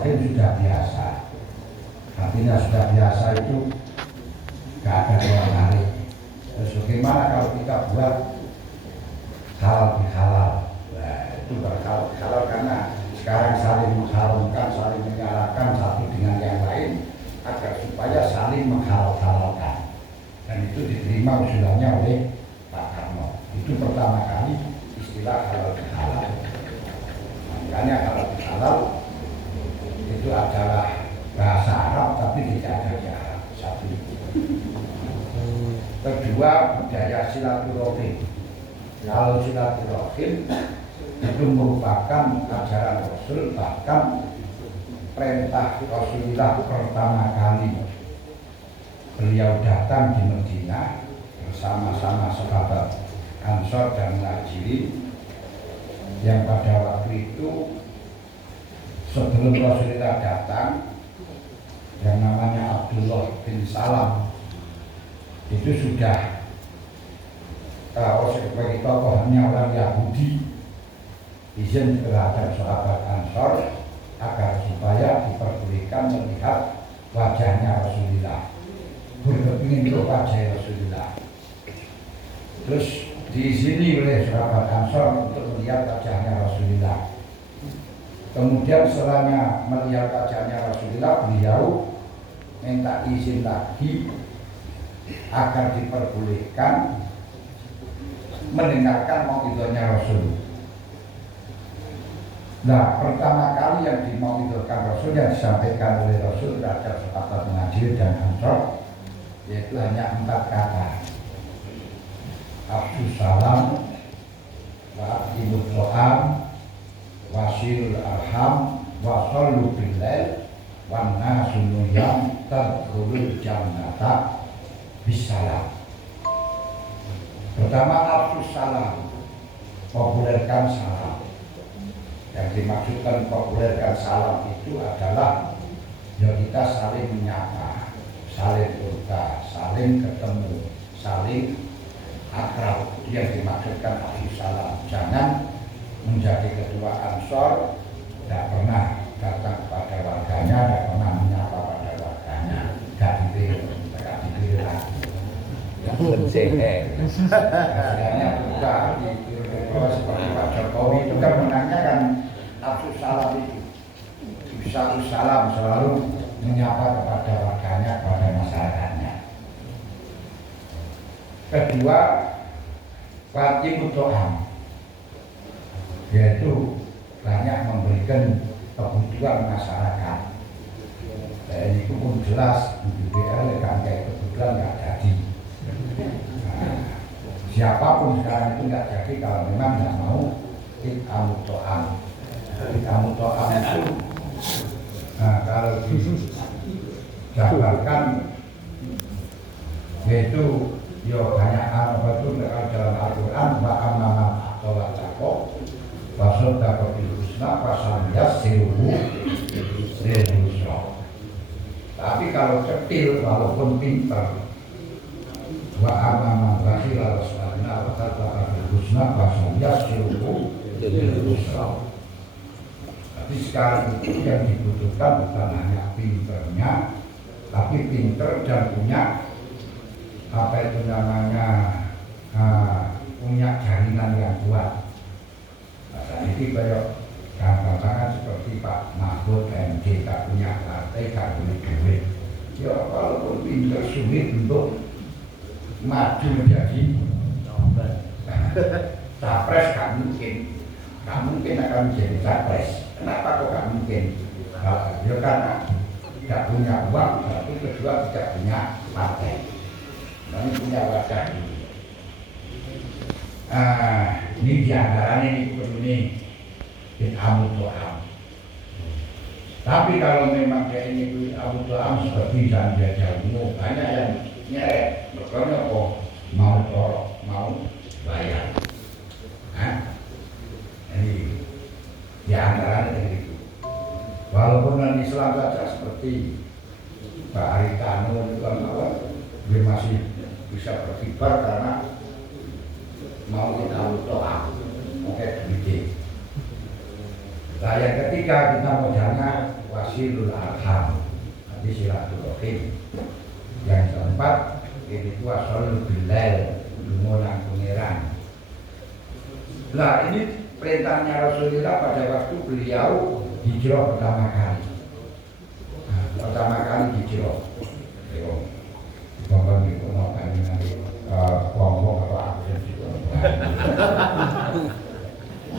rohim sudah biasa. Artinya sudah biasa itu gak ada yang menarik. Terus bagaimana kalau kita buat halal bihalal? Nah, itu berhalal karena sekarang saling mengharamkan, saling menyalahkan satu dengan yang lain agar supaya saling menghalal-halalkan. Dan itu diterima usulannya oleh Pak Karno. Itu pertama kali istilah halal bihalal. Makanya halal bihalal itu adalah bahasa Arab tapi tidak ada di Arab. Satu. Kedua, budaya silaturahim. Kalau silaturahim itu merupakan ajaran Rasul, bahkan perintah Rasulullah pertama kali beliau datang di Madinah bersama-sama sahabat Ansor dan Muhajirin yang pada waktu itu sebelum Rasulullah datang yang namanya Abdullah bin Salam itu sudah sebagai tokohnya orang Yahudi izin terhadap sahabat Ansor agar supaya diperbolehkan melihat wajahnya Rasulullah, berkepingin ke wajah Rasulullah. Terus diizini oleh sahabat Ansor untuk melihat wajahnya Rasulullah. Kemudian setelahnya melihat wajahnya Rasulullah, beliau minta izin lagi agar diperbolehkan mendengarkan mauidhahnya Rasul. Nah, pertama kali yang dimauidhahkan Rasul yang disampaikan oleh Rasul terhadap sahabat Muhajirin dan Ansor yaitu hanya 4 kata. Afsus salam, wa'imut to'am, wasilul arham, wasallu billail, wanna sunuyam, tadkhulul jannata bisalam. Pertama, afsus salam, populerkan salam. Yang dimaksudkan populerkan salam itu adalah ya kita saling menyapa, saling berkah, saling ketemu, saling akrab. Itu yang dimaksudkan afsus salam. Jangan menjadi ketua Ansor tidak pernah datang kepada warganya, tidak pernah menyapa pada warganya, tidak dipilih lagi. Hasilnya bukan seperti Pak Jokowi itu kan menangnya kan afsus salam itu. Bisa salam selalu menyapa kepada warganya, kepada masyarakatnya. Kedua, wajib to'am, yaitu banyak memberikan kebutuhan masyarakat. Dan itu pun jelas di BPR kan kayak kebutuhan nggak jadi. Siapapun sekarang itu nggak jadi kalau memang nggak mau it'amu to'am. It'amu to'am itu kalau dijabarkan yaitu yo banyak apa itu dalam Al-Quran ba'amama atolak cakok pasal dapat diusna pasal yasiruhu lirusro. Tapi kalau kecil walaupun pintar wa'amama bakhila wasna pasal dapat diusna pasal yasiruhu lirusro. Tapi sekarang itu yang dibutuhkan bukan hanya pinternya, tapi pinter dan punya apa itu namanya punya jaringan yang kuat. Nah, ini kayak gambaran seperti Pak Mahfud MD tak punya partai, tak punya duit. Ya walaupun pinter sulit untuk maju menjadi capres gak mungkin akan menjadi capres. Kenapa kok gak mungkin? Ya karena tidak punya uang, tapi kedua tidak punya partai. Kami punya wajah ini. Ini diantaranya ini perlu nih it'amu to'am. Tapi kalau memang kayak ini it'amu to'am seperti Sandiaga Uno, banyak yang nyeret. Makanya kok mau torok, mau bayar. Ini diantaranya itu. Walaupun non Islam saja seperti Pak Haritano itu kan dia masih bisa berkibar karena mau kita to'am, pakai duit. Nah yang ketiga kita modalnya wasil silul arham, hadis silaturahim. Yang keempat itu wasolul bilal, lungonan pangeran. Nah ini perintahnya Rasulullah pada waktu beliau hijrah pertama kali. Nah, pertama kali hijrah. Ngomong itu mau kan nanti ngomong atau aku juga.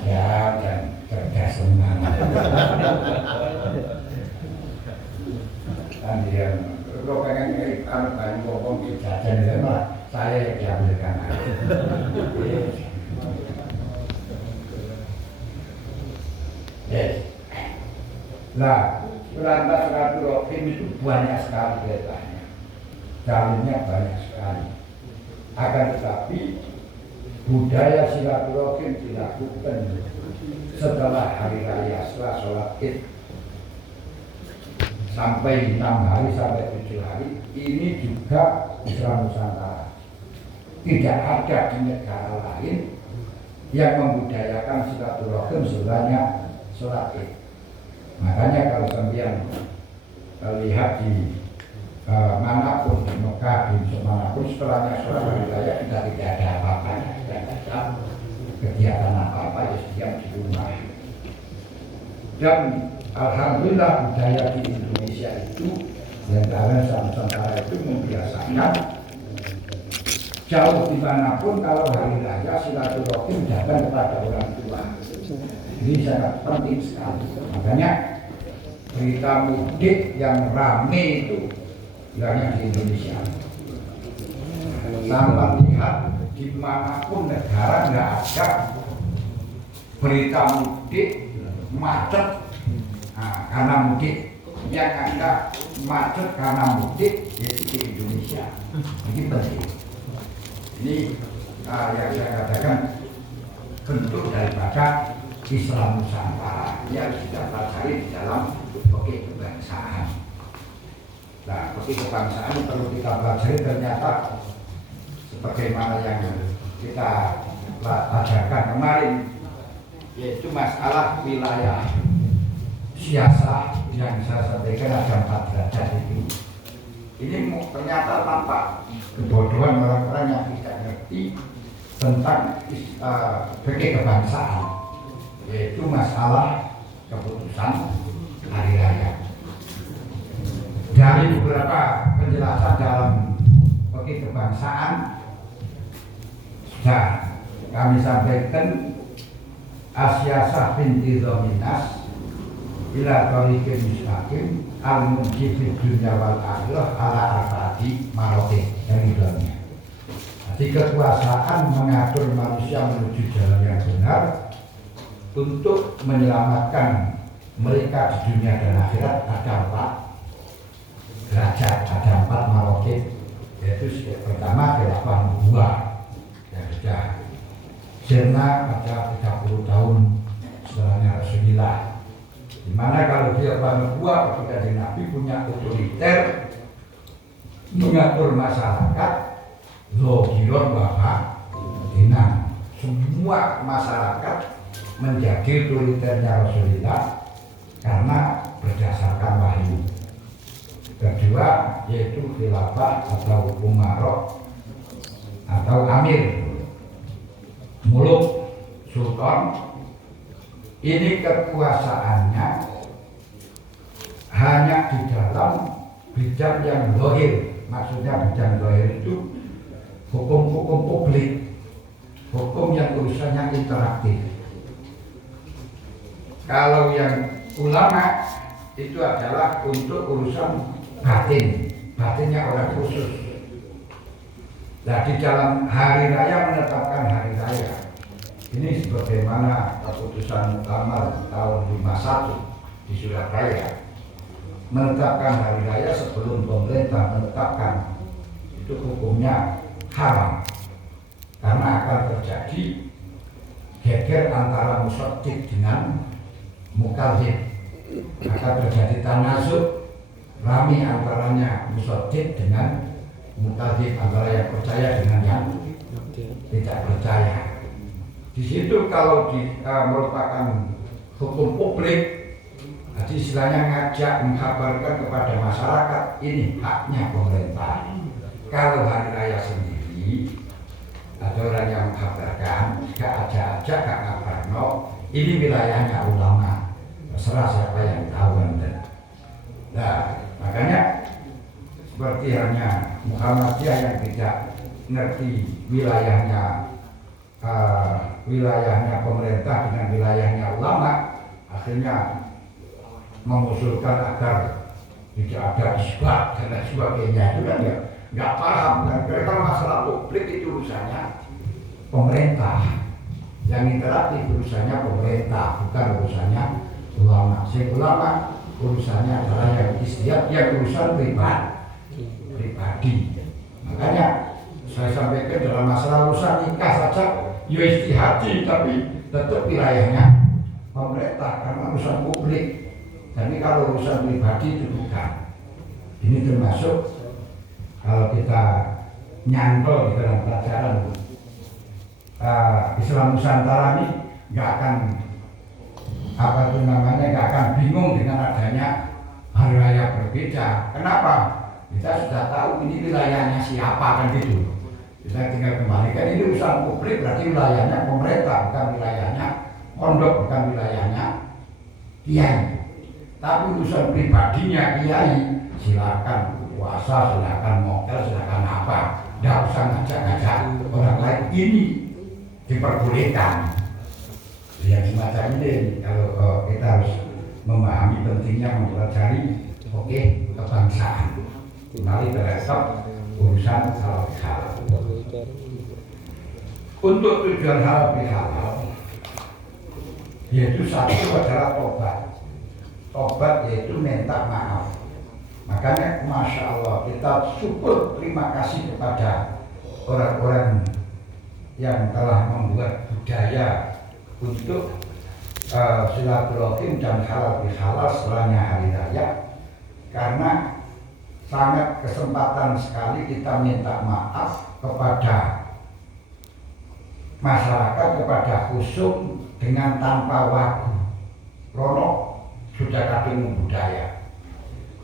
Ya dan cerdas senang. Dan dia kalau pengen kan ngomong jajan itu mah saya yang diambilkan. Yes. Nah, Surat Silaturahim itu banyak sekali ceritanya, dalilnya banyak sekali. Akan tetapi budaya silaturahim dilakukan setelah hari raya, setelah sholat Id sampai 6 hari sampai 7 hari. Ini juga Islam Nusantara. Tidak ada di negara lain yang membudayakan silaturahim sebanyak sholat Id. Makanya kalau kalian lihat di manapun di Mekah, di manapun setelahnya sholat hari raya kita tidak ada apa-apanya, tidak ada kegiatan apa-apa, ya diam di rumah. Dan alhamdulillah budaya di Indonesia itu yang dalam Nusantara itu membiasakan jauh dimanapun kalau hari raya silaturahim datang kepada orang tua. Ini sangat penting sekali. Makanya berita mudik yang rame itu yang di Indonesia. Sampai lihat dimanapun negara nggak ada berita mudik macet karena mudik. Yang ada macet karena mudik yaitu di Indonesia. Ini penting. Ini yang saya katakan bentuk daripada Islam Nusantara yang kita pelajari di dalam fikih kebangsaan. Nah, fikih kebangsaan perlu kita pelajari ternyata sebagaimana yang kita ajarkan kemarin, yaitu masalah wilayah siasa yang saya sampaikan ada 4 derajat itu. Ini ternyata tampak kebodohan orang-orang yang tidak ngerti tentang fikih kebangsaan, yaitu masalah keputusan hari raya. Dari beberapa penjelasan dalam fikih kebangsaan sudah kami sampaikan, asyasah binti dominas ila tariqil mustaqim al-mujib fid dunya wal akhirah ala arba'ati maratib. Yang dunia. Jadi kekuasaan mengatur manusia menuju jalan yang benar untuk menyelamatkan mereka di dunia dan akhirat ada 4 derajat, ada 4 maratib. Yaitu pertama khilafah nubuwah yang sudah sirna pada 30 tahun setelahnya Rasulullah. Dimana kalau dia nubuwah ketika di Nabi punya otoriter mengatur masyarakat zohiron wa batinan. Semua masyarakat menjadi otoriternya Rasulullah karena berdasarkan wahyu. Kedua yaitu khilafah atau umarok atau amir, muluk, sultan. Ini kekuasaannya hanya di dalam bidang yang zahir. Maksudnya bidang zahir itu hukum-hukum publik, hukum yang urusannya interaktif. Kalau yang ulama itu adalah untuk urusan batin, batinnya orang khusus. Nah, di dalam hari raya menetapkan hari raya. Ini sebagaimana keputusan Muktamar tahun 51 di Surabaya, menetapkan hari raya sebelum pemerintah menetapkan, itu hukumnya haram karena akan terjadi geger antara musyaddiq dengan mukallid. Akan terjadi tanazuk rami antaranya musyaddiq dengan mukallid, antara yang percaya dengan yang tidak percaya. Di situ kalau merupakan hukum publik, Jadi istilahnya ngajak mengkabarkan kepada masyarakat ini haknya pemerintah. Kalau hari raya sendiri ada orang yang mengkabarkan, gak ajak-ajak, gak ngabarno, ini wilayahnya ulama. Terserah siapa yang tahu dan. Nah, makanya seperti hanya Muhammadiyah yang tidak ngerti wilayahnya pemerintah dengan wilayahnya ulama, akhirnya mengusulkan agar tidak ada isbat dan lain sebagainya. Itu kan ya nggak paham, dan mereka masalah publik itu urusannya pemerintah, yang interaktif urusannya pemerintah, bukan urusannya ulama. Ulama urusannya adalah yang istiadat, yang urusan pribadi. Makanya saya sampaikan dalam masalah urusan nikah saja ya istihadi, tapi tetap wilayahnya pemerintah karena urusan publik. Tapi kalau urusan pribadi itu bukan. Ini termasuk kalau kita nyantol di dalam pelajaran Islam Nusantara ini nggak akan nggak akan bingung dengan adanya hari raya berbeda. Kenapa? Kita sudah tahu ini wilayahnya siapa kan gitu. Kita tinggal kembalikan ini urusan publik, berarti wilayahnya pemerintah, bukan wilayahnya pondok, bukan wilayahnya kiai. Tapi urusan pribadinya kiai, silakan puasa, silakan mokel, silakan apa. Tidak usah ngajak-ngajak orang lain, ini diperbolehkan. Yang semacam ini kalau kita harus memahami pentingnya mempelajari kebangsaan. Kembali terhadap urusan halal bihalal. Untuk tujuan halal bihalal, yaitu satu adalah tobat. Tobat yaitu minta maaf. Makanya Masya Allah kita syukur, terima kasih kepada orang-orang yang telah membuat budaya untuk silaturahim dan halal bihalal setelahnya hari raya, karena sangat kesempatan sekali kita minta maaf kepada masyarakat, kepada khusus dengan tanpa wagu. Rono sudah kadung budaya.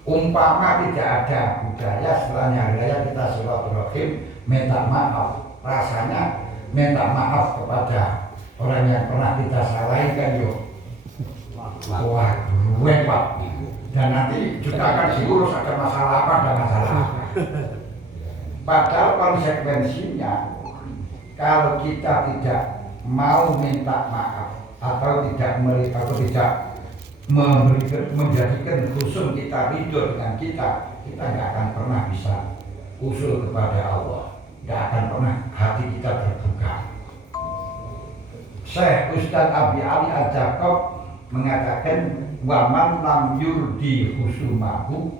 Umpama tidak ada budaya setelahnya hari raya kita silaturahim minta maaf, rasanya minta maaf kepada orang yang pernah kita salahin kan yuk. Wah, repot. Dan nanti juga akan diurus ada masalah apa, ada masalah apa. Padahal konsekuensinya kalau kita tidak mau minta maaf atau tidak menjadikan khusus kita ridho dengan kita nggak akan pernah bisa usul kepada Allah, nggak akan pernah hati kita terbuka. Syekh Ustadz Abi Ali Al-Jakob mengatakan waman lam yurdi husumahu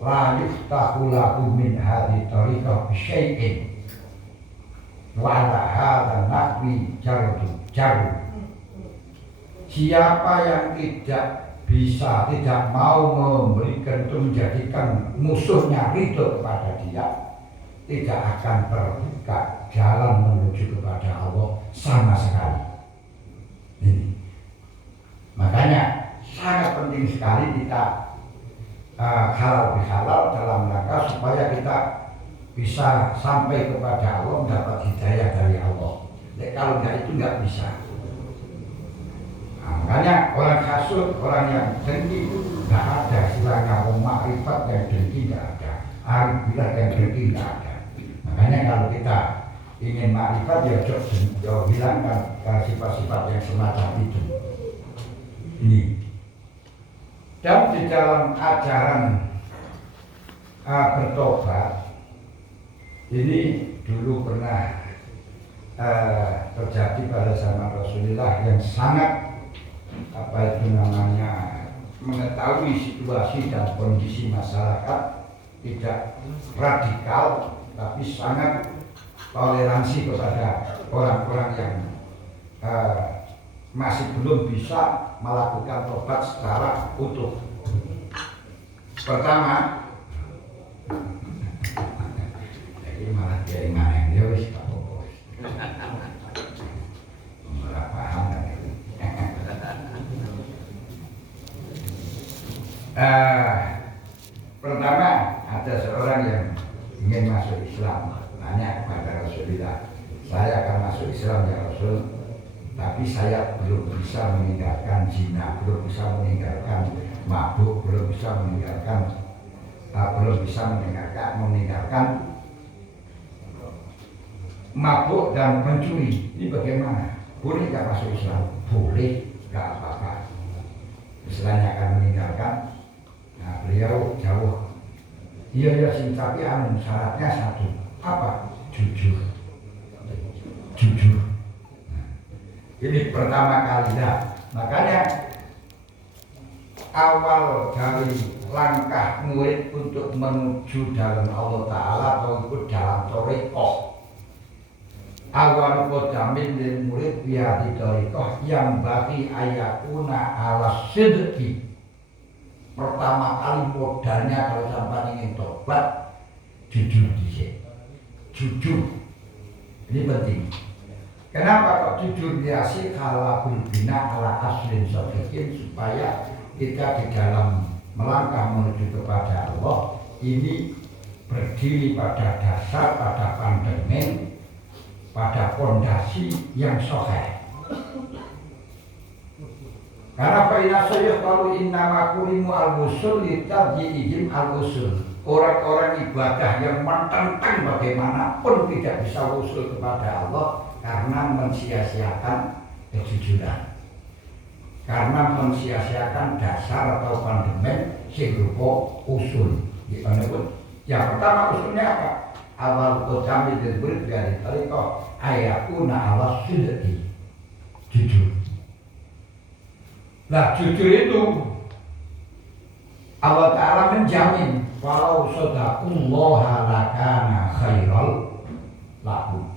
la yuftahu lahu min hadhi tariqah bisyai'in wa ala hadha nahwi jaru. Siapa yang tidak mau memberikan itu menjadikan musuhnya ridho kepada dia, tidak akan terbuka jalan menuju kepada Allah sama sekali. Ini. Makanya sangat penting sekali kita halal bihalal dalam rangka supaya kita bisa sampai kepada Allah, mendapat hidayah dari Allah. Jadi kalau enggak itu enggak bisa. Nah, makanya orang hasud, orang yang dengki enggak ada, istilahnya orang makrifat yang dengki enggak ada, arif billah yang dengki enggak ada. Makanya kalau kita ingin makrifat ya hilangkan sifat-sifat yang semacam itu. Ini. Dan di dalam ajaran bertobat ini dulu pernah terjadi pada zaman Rasulullah yang sangat mengetahui situasi dan kondisi masyarakat, tidak radikal tapi sangat toleransi kepada orang-orang yang masih belum bisa melakukan tobat secara utuh. Pertama, ini malah dia yang dia wis apa-apa. Ora paham kan itu. Pertama ada seorang yang ingin masuk Islam, tanya kepada Rasulullah, saya akan masuk Islam ya Rasul, tapi saya belum bisa meninggalkan zina, belum bisa meninggalkan mabuk, belum bisa meninggalkan mabuk dan mencuri. Ini bagaimana? Boleh nggak masuk Islam? Boleh, nggak apa-apa. Istilahnya akan meninggalkan. Nah, beliau jauh. Iya sih, tapi syaratnya satu. Apa? Jujur. Nah, ini pertama kalinya. Makanya awal dari langkah murid untuk menuju dalam Allah Ta'ala atau ikut dalam thariqah. Awal kodamin lil murid biati thariqah yang bagi ayakuna ala sidqi. Pertama kali modalnya kalau sampai ingin tobat, jujur dhisik. Jujur. Ini penting. Kenapa kok jujur diasih halabul bina ala aslin sadiqin, supaya kita di dalam melangkah menuju kepada Allah ini berdiri pada dasar, pada pandangan, pada fondasi yang sahih. Karena fa'ina sayyid qalu innama kurimu al-usul litarji'ihim al-usul. Orang-orang ibadah yang menentang bagaimanapun tidak bisa usul kepada Allah karena mensia-siakan kejujuran, karena mensia-siakan dasar atau pandemen sing rupa usul. Yang pertama usulnya apa? Awal utami dan murid dari thariqah ayakuna ala sidqi, jujur. Nah, jujur itu Allah Ta'ala menjamin walau sadaqullaha lakana khairal lakum.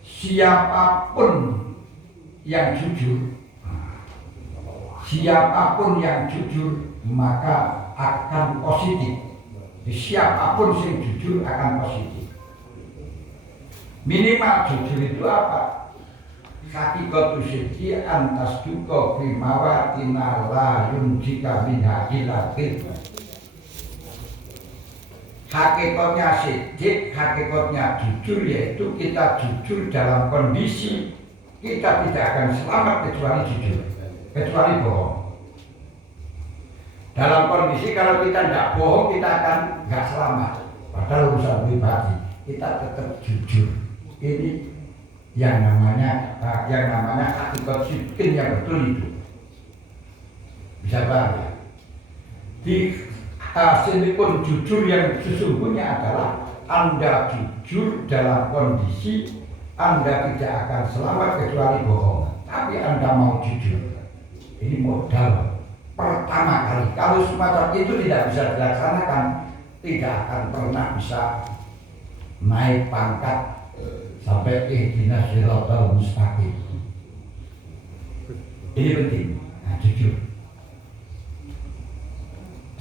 Siapapun yang jujur maka akan positif. Siapapun yang jujur akan positif. Minimal jujur itu apa? Hakikatu sidqi antas duka bimawatina la yunjika minha illa khidmah. Hakikatnya sidq, hakikatnya jujur, yaitu kita jujur dalam kondisi kita tidak akan selamat kecuali jujur, kecuali bohong. Dalam kondisi kalau kita tidak bohong, kita akan nggak selamat. Padahal urusan pribadi kita tetap jujur. Ini yang namanya hakikat sidqin yang betul itu. Bisa paham ya? Di sini pun jujur yang sesungguhnya adalah Anda jujur dalam kondisi Anda tidak akan selamat kecuali bohong, tapi Anda mau jujur. Ini modal pertama kali. Kalau semacam itu tidak bisa dilaksanakan, tidak akan pernah bisa naik pangkat sampai ihdinas siratal mustaqim. Ini penting. Nah, jujur.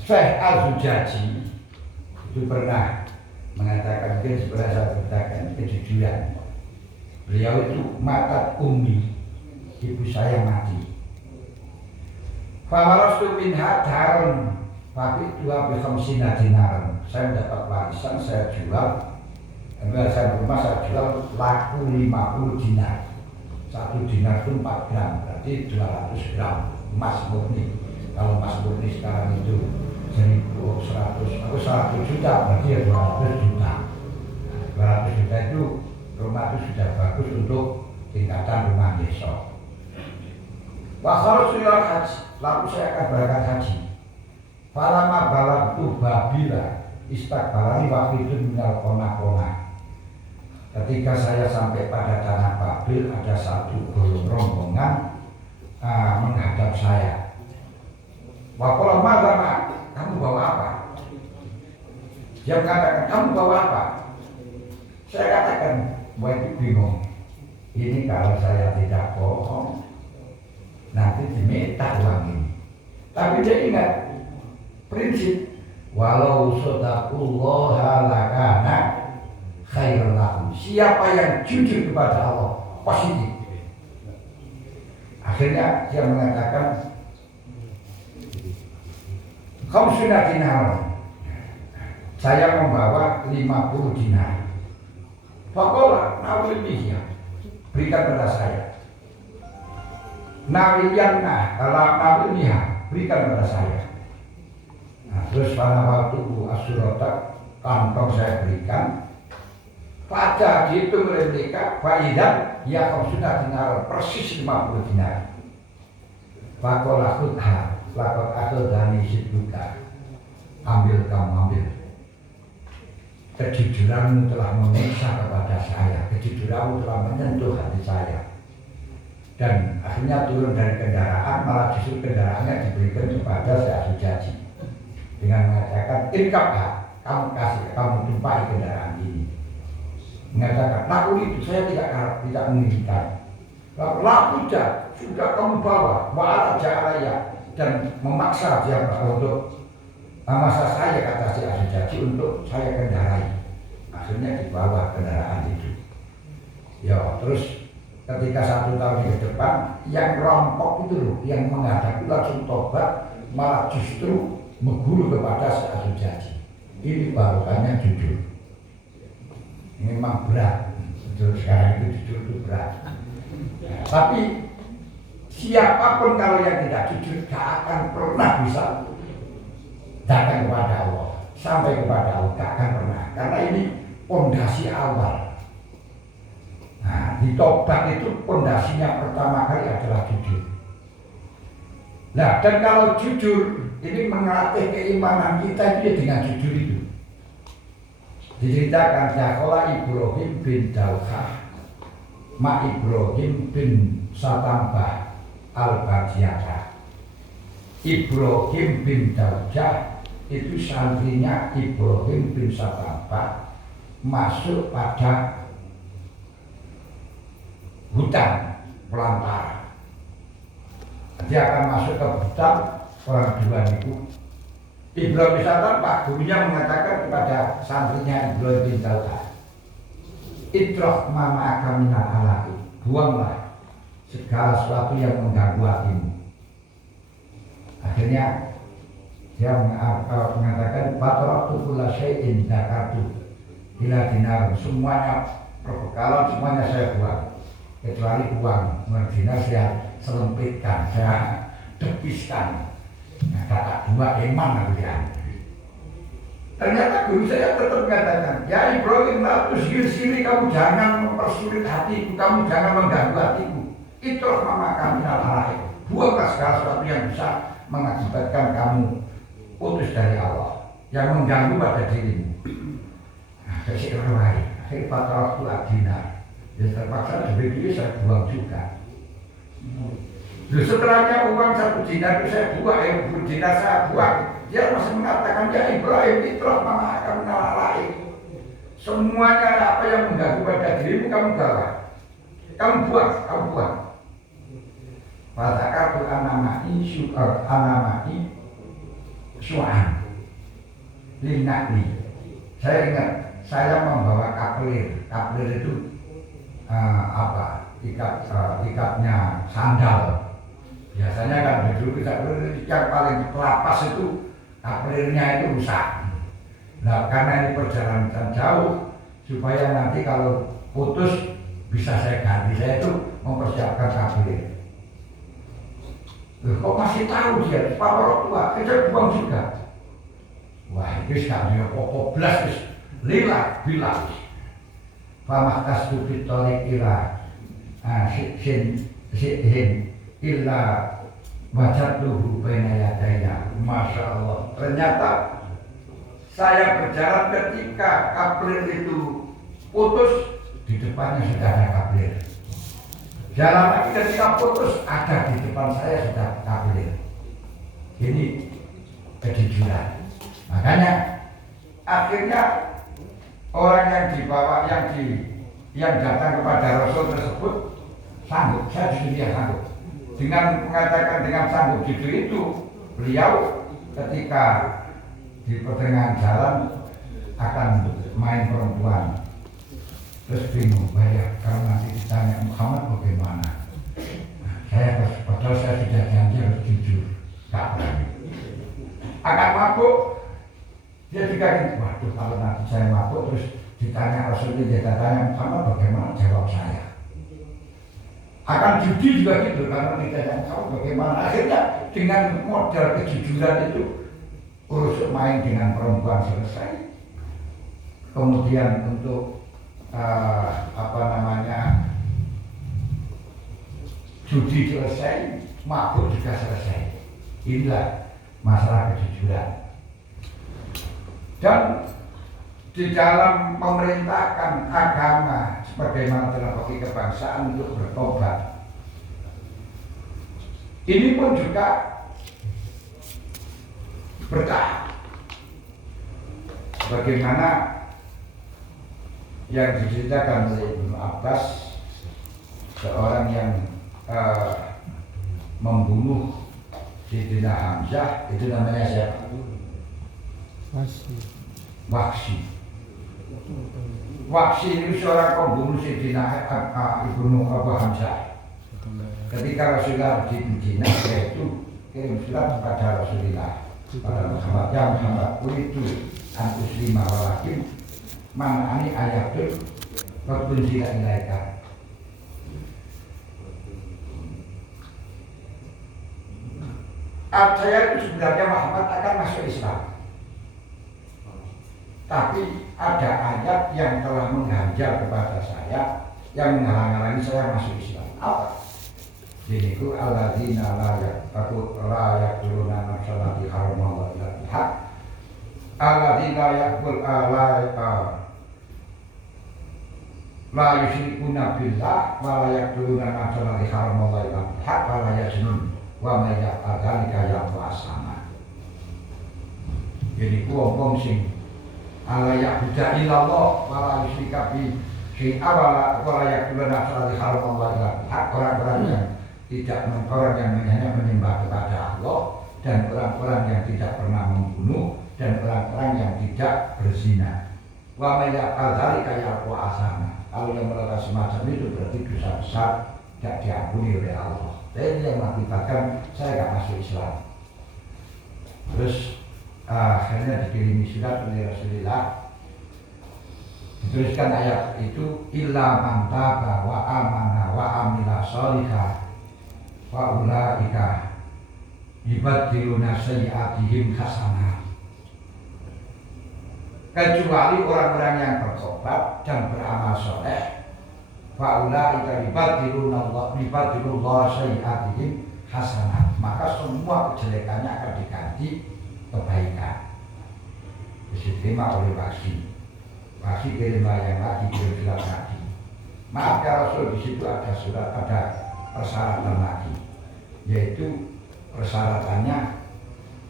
Syekh Al-Zujaji itu pernah mengatakan, mungkin sebenarnya saya beritakan kejujuran. Beliau itu matat ummi, ibu saya mati. Fawarastu minha darun, tapi dua bikhamsina dinaran. Saya mendapat warisan, saya jual. Saya rumah saya jual laku 50 dinar. 1 dinar itu 4 gram, berarti 200 gram emas murni. Kalau emas murni sekarang itu 100 juta, berarti ya 200 juta. 200 juta itu rumah itu sudah bagus untuk tingkatan rumah desa. Waktu sudah haji, lalu saya akan berangkat haji. Falama balagtu babila istakbalani waktu itu minal kona-kona. Ketika saya sampai pada tanah Babil, ada satu rombongan menghadap saya. Wakola madama, kamu bawa apa? Dia mengatakan, kamu bawa apa? Saya katakan, wah itu bingung. Ini kalau saya tidak bohong, nanti diminta uang ini. Tapi dia ingat prinsip, walau sodaqullaha lakana khairul lakum. Siapa yang jujur kepada Allah positif. Akhirnya dia mengatakan, Khamsuna dinar. Saya membawa 50 dinar. Faqala nawilniya, berikan pada saya. Nawilniya, berikan pada saya. Nah, terus pada waktu asyurata, kantong saya berikan. Pada dihitung oleh mereka, fa'idan ya khamsuna dinar, persis 50 dinar. Faqala khudha, laqad akhadhani sidduka. Ambil kamu, ambil. Kejujuranmu telah memeriksa kepada saya, kejujuranmu telah menyentuh hati saya. Dan akhirnya turun dari kendaraan, malah justru kendaraannya diberikan kepada Syekh Sujaji dengan mengatakan, irkabha, kamu tumpai kendaraan ini. Mengatakan, laku itu saya tidak menginginkan. Laku sudah kamu bawa, wa'ala ja'alaya, dan memaksa dia untuk masa saya, kata si Sujaji, untuk saya kendarai. Akhirnya dibawa kendaraan itu. Ya, terus ketika 1 tahun ke depan, yang rampok itu loh, yang menghadapi langsung tobat, malah justru mengguru kepada si Sujaji. Ini barokahnya jujur. Memang berat. Jujur sekarang itu jujur itu berat. Tapi siapapun kalau yang tidak jujur gak akan pernah bisa datang kepada Allah, sampai kepada Allah gak akan pernah, karena ini pondasi awal. Nah, di tobat itu pondasinya pertama kali adalah jujur. Nah, dan kalau jujur ini melatih keimanan kita itu dengan jujur itu. Diceritakan Jakola Ibrahim bin Dauhah Ma Ibrahim bin Satambah Al-Bajiyata. Ibrahim bin Dauhah itu santrinya Ibrahim bin Satambah masuk pada hutan belantara. Dia akan masuk ke hutan, orang dua itu. Ibrahim bin Satambah gurunya mengatakan kepada santrinya Ibrahim bin Dauhah, idroh mama akaminal alaki, buanglah segala sesuatu yang mengganggu hatimu. Akhirnya dia mengatakan bataratu kulla syai'in dakartu ila dinar, semuanya perbekalan semuanya saya buang kecuali uang. Dinar saya selempitkan, saya depiskan. Nah, kata dua iman aku ya. Ternyata guru saya tetap mengatakan, ya Ibrahim, latus sini kamu jangan mempersulit hatiku, kamu jangan mengganggu hatiku. Itulah mama kami al-alaih, buanglah segala sesuatu yang bisa mengakibatkan kamu putus dari Allah, yang mengganggu pada dirimu. Nah, kesekian lain, akhir patah waktu adina, dia terpaksa duit saya buang juga. Setelahnya uang 1 dinar itu saya buang, 10 dinar saya buang. Dia masih mengatakan, ya Ibrahim, itulah mama akan lain. Semuanya apa yang mengganggu pada dirimu kamu bawa, kamu buang. Pada kartu anamai suan linakli. Saya ingat saya membawa kaplir itu ikatnya sandal. Biasanya kan dulu kita yang paling kelapas itu kaplirnya itu rusak. Nah, karena ini perjalanan jauh, supaya nanti kalau putus bisa saya ganti, saya itu mempersiapkan kaplir. Kok masih tahu dia, Pak orang tua, kita buang juga. Wah, itu sekarang pokok belas, lila bilas. Pamahkas tu fitorik ila sin illa wajadtuhu baina yadayya. Masya Allah. Ternyata saya berjalan ketika kaplir itu putus, di depannya sudah ada kaplir. Jalan lagi ketika putus, ada di depan saya sudah kaplir. Ini kejujuran. Makanya akhirnya orang yang dibawa, yang datang kepada Rasul tersebut sanggup, saya justru dia sanggup. Dengan mengatakan dengan sanggup jujur itu, beliau ketika di pertengahan jalan akan main perempuan, terus bingung, bayar kalau nanti ditanya Muhammad bagaimana. Padahal saya sudah janji harus jujur, tak berani. akan mabuk. Dia dikaget, waduh kalau nanti saya mabuk terus ditanya Rasulullah, dia tanya Muhammad bagaimana, jawab saya. Akan judi juga gitu, karena ditanya kamu bagaimana. Akhirnya dengan modal kejujuran itu urus main dengan perempuan selesai. Kemudian untuk judi selesai, mabuk juga selesai. Inilah masalah kejujuran. Dan di dalam memerintahkan agama sebagaimana dalam bagi kebangsaan untuk bertobat, ini pun juga bertahap. Bagaimana yang diceritakan oleh Ibnu Abbas, seorang yang membunuh Sayyidina Hamzah, itu namanya siapa? Wahsy itu seorang pembunuh Sayyidina Ibnu Abu Hamzah. Ketika Rasulullah di Madinah, yaitu kirim surat kepada Rasulullah, pada Muhammad, ya Muhammad, uridu an uslima walakin mana ani ayatul waktu tidak ilaika. Saya itu sebenarnya Muhammad akan masuk Islam, tapi ada ayat yang telah mengganjal kepada saya, yang menghalang-halangi saya masuk Islam. Apa? Ini ku alladzina la yaquluna nafsalati haramallahu illa bihaq, alladzina yaqul la yusyrikuna billah wa la yaquluna nafsalati haramallahu illa bihaq wa la yaznun wa may yaf'al dzalika yalqa asama. Ini ku wong sing ala ya'budu illallah wa la yusyrika bi syai'a wa la yaquluna nafsalati haramallahu illa bihaq. Orang-orang yang tidak orang yang hanya menyembah kepada Allah, dan orang-orang yang tidak pernah membunuh, dan orang-orang yang tidak berzina. Wa may yaf'al dzalika yalqa asama. Kalau yang melakukan semacam itu berarti dosa besar, tidak diampuni oleh Allah. Dan yang mengakibatkan saya tidak masuk Islam. Terus akhirnya dikirimi surat oleh Rasulullah, dituliskan ayat itu, illa man taba wa amana wa amila sholihah wa ulaika yubaddiluna sayyi'atihim hasanah. Kecuali orang-orang yang bertobat dan beramal soleh, wa ulaika yubaddilullah sayyi'atihim hasanah, maka semua kejelekannya akan diganti kebaikan. Diterima oleh Wahsy. Wahsy kirim layang lagi, kirim surat lagi. Maaf ya Rasul, di situ ada surat, ada persyaratan lagi, yaitu persyaratannya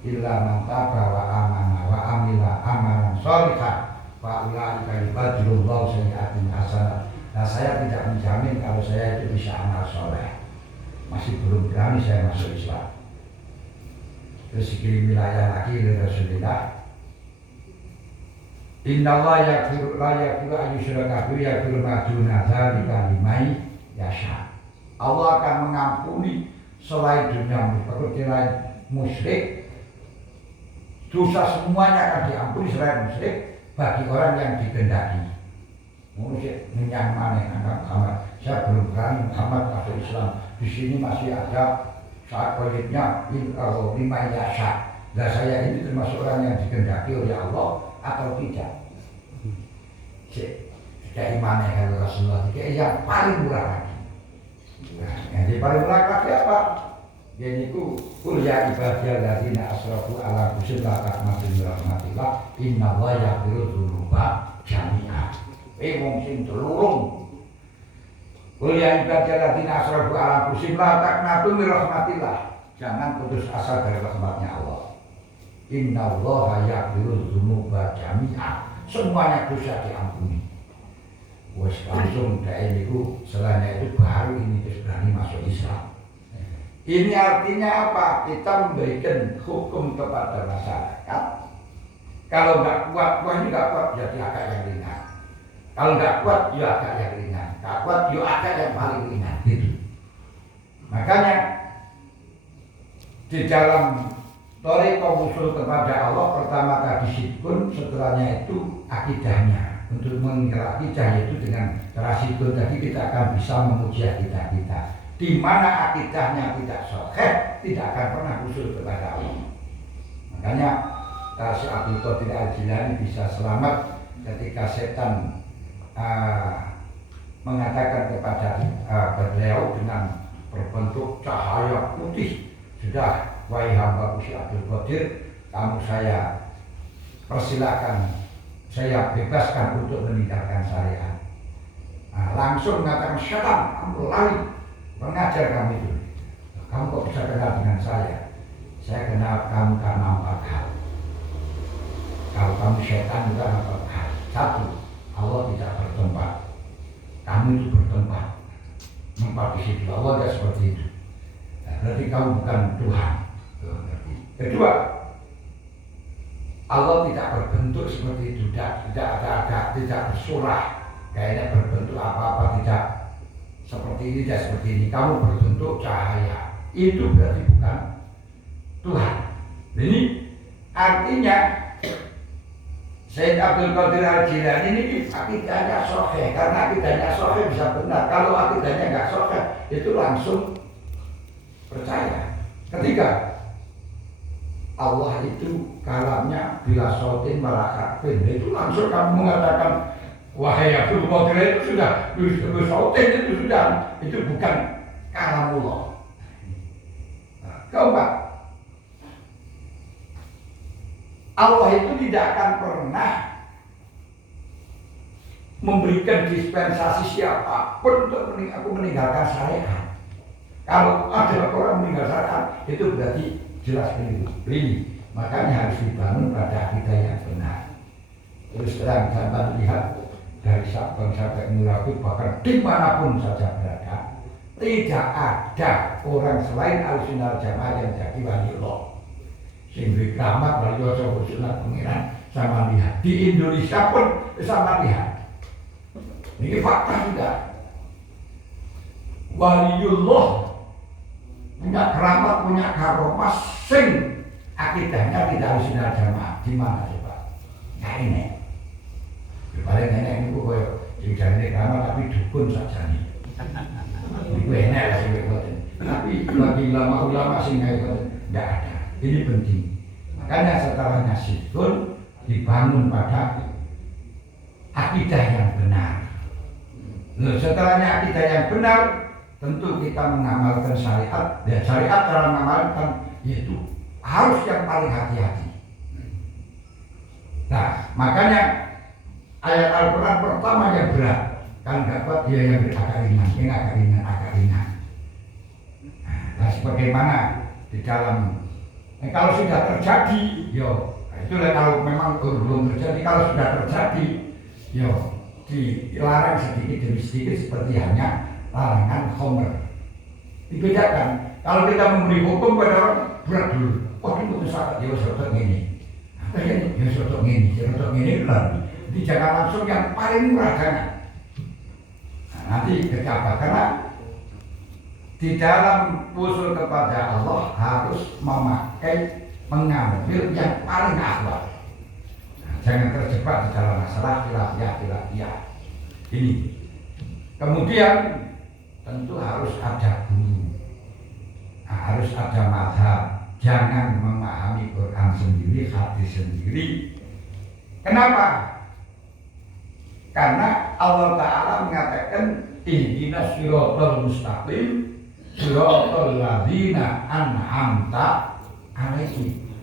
illa man taba wa amana wa amila amalan sholihah wa ulaika yubaddilullahu sayyi'atihim hasanah. Nah, saya tidak menjamin kalau saya itu bisa amal soleh, masih belum berani saya masuk Islam. Terus dikirim wilayah lagi dari Rasulullah, innallaha yaghfiru la yaghfiru an yushraka bihi yaghfiru ma duna dzalika liman yasha. Allah akan mengampuni selain dunia musyrik, dosa semuanya akan diampuni selain musyrik bagi orang yang dikehendaki. Musyrik menyang mana Muhammad, saya belum berani Muhammad masuk Islam. Di sini masih ada saat kulitnya lima yasa. Nah, saya ini termasuk orang yang dikehendaki oleh Allah atau tidak? Jika imannya kalau Rasulullah yang paling murah lagi. Nah, yang paling murah lagi apa? Yaitu qul ya ibadiyal ladzina asrafu ala anfusihim la taqnatu min rahmatillah innallaha yaghfiru dzunuba jami'a. Wong sing telurung. Qul ya ibadiyal ladzina asrafu ala anfusihim la taqnatu min rahmatillah. Jangan putus asa dari rahmatnya Allah. Innallaha yaghfiru dzunuba jami'a. Semuanya dosa diampuni. Wes langsung kayak niku, selain itu baru ini berani masuk Islam. Ini artinya apa? Kita memberikan hukum kepada masyarakat. Kalau nggak kuat, wah ini nggak kuat, jadi agak yang ringan. Kalau nggak kuat, ya agak yang ringan. Nggak kuat, ya agak yang paling ringan. Gitu. Makanya di dalam Thariqah usul kepada Allah pertama tadi sikun, setelahnya itu akidahnya. Untuk mengira akidah yaitu dengan cara sikun tadi kita akan bisa memuji akidah kita. Di mana akidahnya tidak sahih, tidak akan pernah usul kepada Allah. Makanya Syekh Abdul Qadir Al-Jilani bisa selamat ketika setan mengatakan kepada beliau dengan berbentuk cahaya putih, sudah, wahai hamba Syekh Abdul Qadir, kamu saya persilakan, saya bebaskan untuk meninggalkan syariat. Langsung mengatakan, setan, kamu lari, mengajar kamu itu. Kamu kok bisa kenal dengan saya? Saya kenal kamu karena 4 hal. Kalau kamu setan juga 4 hal. 1, Allah tidak bertempat. Kamu itu bertempat. Tempat di situ. Allah tidak seperti itu. Berarti kamu bukan Tuhan. Kedua, Allah tidak berbentuk seperti itu, tidak bersurah, kayaknya berbentuk apa-apa, tidak seperti ini, tidak seperti ini. Kamu berbentuk cahaya, itu berarti bukan Tuhan. Ini artinya Syekh Abdul Qadir Al-Jilani ini akidahnya sahih, karena akidahnya sahih bisa benar. Kalau akidahnya nggak sahih, itu langsung percaya. Ketiga, Allah itu kalamnya bila sautin malakatun, itu langsung kamu mengatakan wahai Abdul Qadir itu sudah sautin, itu sudah, itu bukan kalamullah. Keempat, Allah itu tidak akan pernah memberikan dispensasi siapapun untuk aku meninggalkan syariat. Kalau ada orang meninggal syariat, itu berarti jelas keliru. Makanya harus dibangun pada akidah yang benar. Terus terang sampai lihat dari Sabang sampai Merauke, bahkan dimanapun saja berada, tidak ada orang selain Ahlussunnah Jamaah yang jadi waliullah. Sehingga keramat waliullah Ahlussunnah pengiran sama lihat. Di Indonesia pun sama lihat. Ini fakta juga. Waliullah punya keramat, punya karomah, sing akidahnya tidak Ahlussunnah Jamaah. Di mana coba? Nah ini. Paling enak ini kok tidak ini keramat tapi dukun saja nih. Itu enak lah sih. Tapi bagi ulama-ulama sih nggak ada. Ini penting. Makanya setelahnya sikun dibangun pada akidah yang benar. Setelahnya akidah yang benar, tentu kita mengamalkan syariat. Dan syariat dalam mengamalkan yaitu harus yang paling hati-hati. Nah, makanya ayat Al-Quran pertama yang berat, kan dapat dia yang agak ringan. Nah, sebagaimana di dalam kalau sudah terjadi, itulah kalau memang belum terjadi. Kalau sudah terjadi, dilarang sedikit demi sedikit seperti hanya larangan khamr. Dibedakan. Kalau kita memberi hukum pada orang berat dulu, ini putus akad dia sotok ini, dia sotok ini lagi. Jadi jangan langsung yang paling murah jangan. Nah, nanti kecapa karena di dalam usul kepada Allah harus mengambil yang paling awal. Nah, jangan terjebak di dalam masalah khilafiyah. Ini. Kemudian tentu harus ada guru. Nah, harus ada mazhab. Jangan memahami Quran sendiri, hadis sendiri. Kenapa? Karena Allah Ta'ala mengatakan ihdinas siratal mustaqim siratal ladzina an'amta alaihim.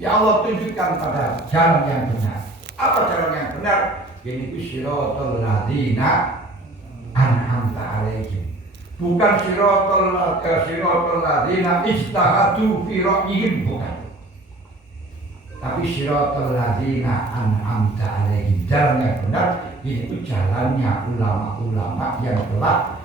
Ya Allah, tunjukkan pada jalan yang benar. Apa jalan yang benar? Ini siratal ladzina an'amta alaihim. Bukan siratal ladzina ijtahadu fi ra'yihim, bukan. Tapi siratal ladzina an'amta alaihim. Jalan yang benar itu jalannya ulama-ulama yang telah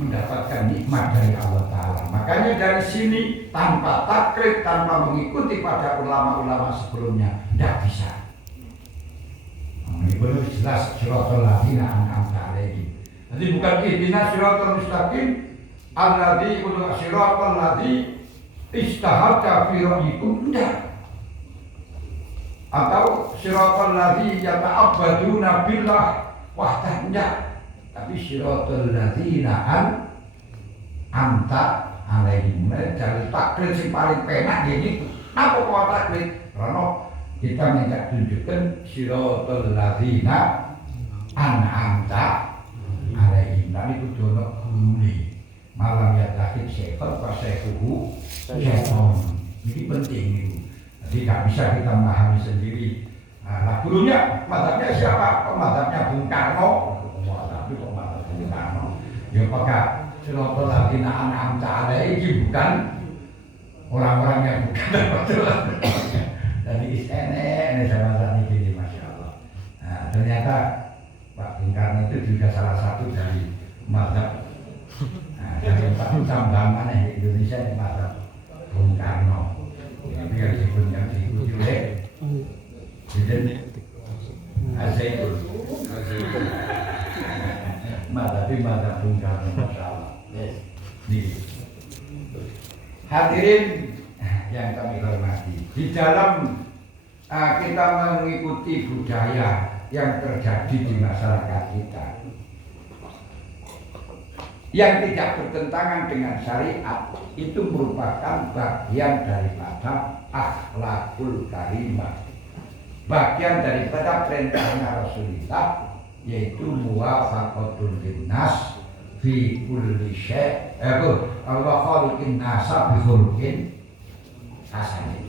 mendapatkan nikmat dari Allah Ta'ala. Makanya dari sini tanpa taklid, tanpa mengikuti pada ulama-ulama sebelumnya, tidak bisa. Ini benar jelas siratal ladzina an'amta alaihim. Jadi bukan ihdinas siratal mustaqim alladzi siratal ladzi istahata fi ra'yikum enggak. Atau siratal ladzi yata'abbaduna billah wahdah enggak. Tapi siratal ladzina amta alaihim. Jadi taklid yang paling penak gitu. Apa kok taklid? Karena kita minta tunjukkan siratal ladzina an'amta alaihim. Dan itu dono gurune. Malam ya taklid syaitan pas syaihuhu syaitan. Ini penting itu. Jadi tak bisa kita memahami sendiri. Nah, gurunya, mazhabnya siapa? Mazhabnya Bung Karno. Tapi kok mazhab Bung Karno? Ya pakai siratal ladzina an'amta alaihim, bukan orang-orang yang bukan. Jadi ini sama saat ini, masya Allah. Nah, ternyata Pak Bung Karno itu juga salah satu dari mazhab. Nah, dari empat tambahan di Indonesia ini mazhab Bung Karno. Ini yang disebut yang diikuti oleh Presiden Al-Zaitun. Tapi mazhab Bung Karno, masya Allah. Nih, hadirin yang kami hormati, di dalam kita mengikuti budaya yang terjadi di masyarakat kita yang tidak bertentangan dengan syariat, itu merupakan bagian daripada akhlakul karimah, bagian daripada perintahnya Rasulullah, yaitu muwafaqatul linnas fi kulli syai', wa khaliqin nasa bi khuluqin hasanin,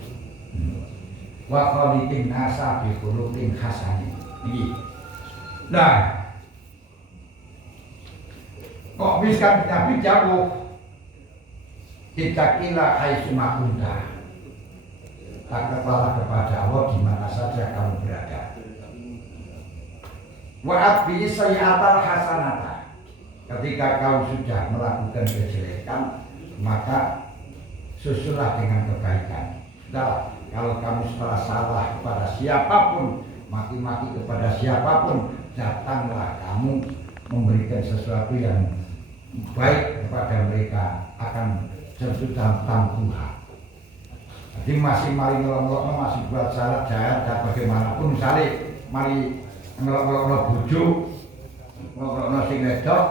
wa khaliqin nasa bi khuluqin hasanin. Nah, kok bisa Nabi jauh? Ittaqilah haitsu ma kunta. Takutlah kepada Allah di mana saja kamu berada. Wa atbi sayyi'atal hasanata. Ketika kau sudah melakukan kejelekan, maka susulah dengan kebaikan. Sudah, kalau kamu setelah salah kepada siapapun, maki-maki kepada siapapun, datanglah kamu memberikan sesuatu yang baik kepada mereka, akan sesudah tangguhan. Jadi masih mari ngelong-ngelong, masih buat salah jahat dan bagaimanapun, misalnya mari ngelong-ngelong bojo, ngelong-ngelong sing wedok,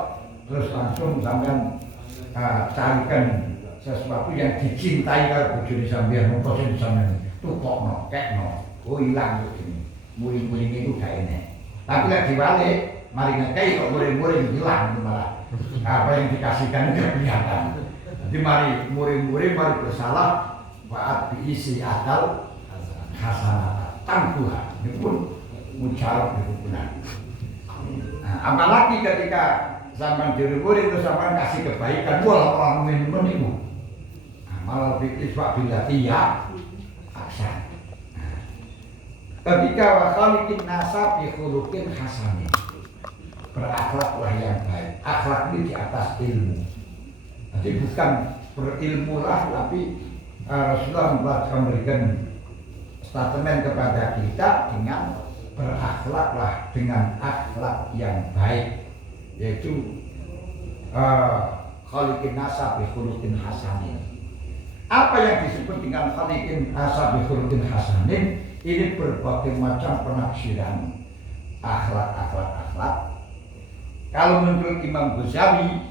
terus langsung sampean carikan sesuatu yang dicintai kalau bojo di sampean, mongko sing sampean tukokno, kekno, oh hilang ini, muring-muring itu gak enak. Tapi lek diwalik, mari ngekei kok muring-muring hilang malah. Apa yang dikasihkan itu kelihatan. Jadi mari muring-muring, mari bersalah, waat diisi akal hasanah tangguhan. Ini pun mujarab kerukunan. Nah, apalagi ketika zaman muring terus zaman kasih kebaikan, wah orang minum itu. Nah, malah bitisbak bila tiya aksan. Nah, ketika wa khaliqin nasa bi khuluqin hasanin, berakhlaklah yang baik. Akhlak ini di atas ilmu. Jadi bukan berilmulah, tapi Rasulullah memberikan statement kepada kita dengan berakhlaklah dengan akhlak yang baik, yaitu khaliqin nasa bi khuluqin hasanin. Apa yang disebut dengan khaliqin nasa bi khuluqin hasanin? Ini berbagai macam penafsiran akhlak. Kalau menurut Imam Ghazali,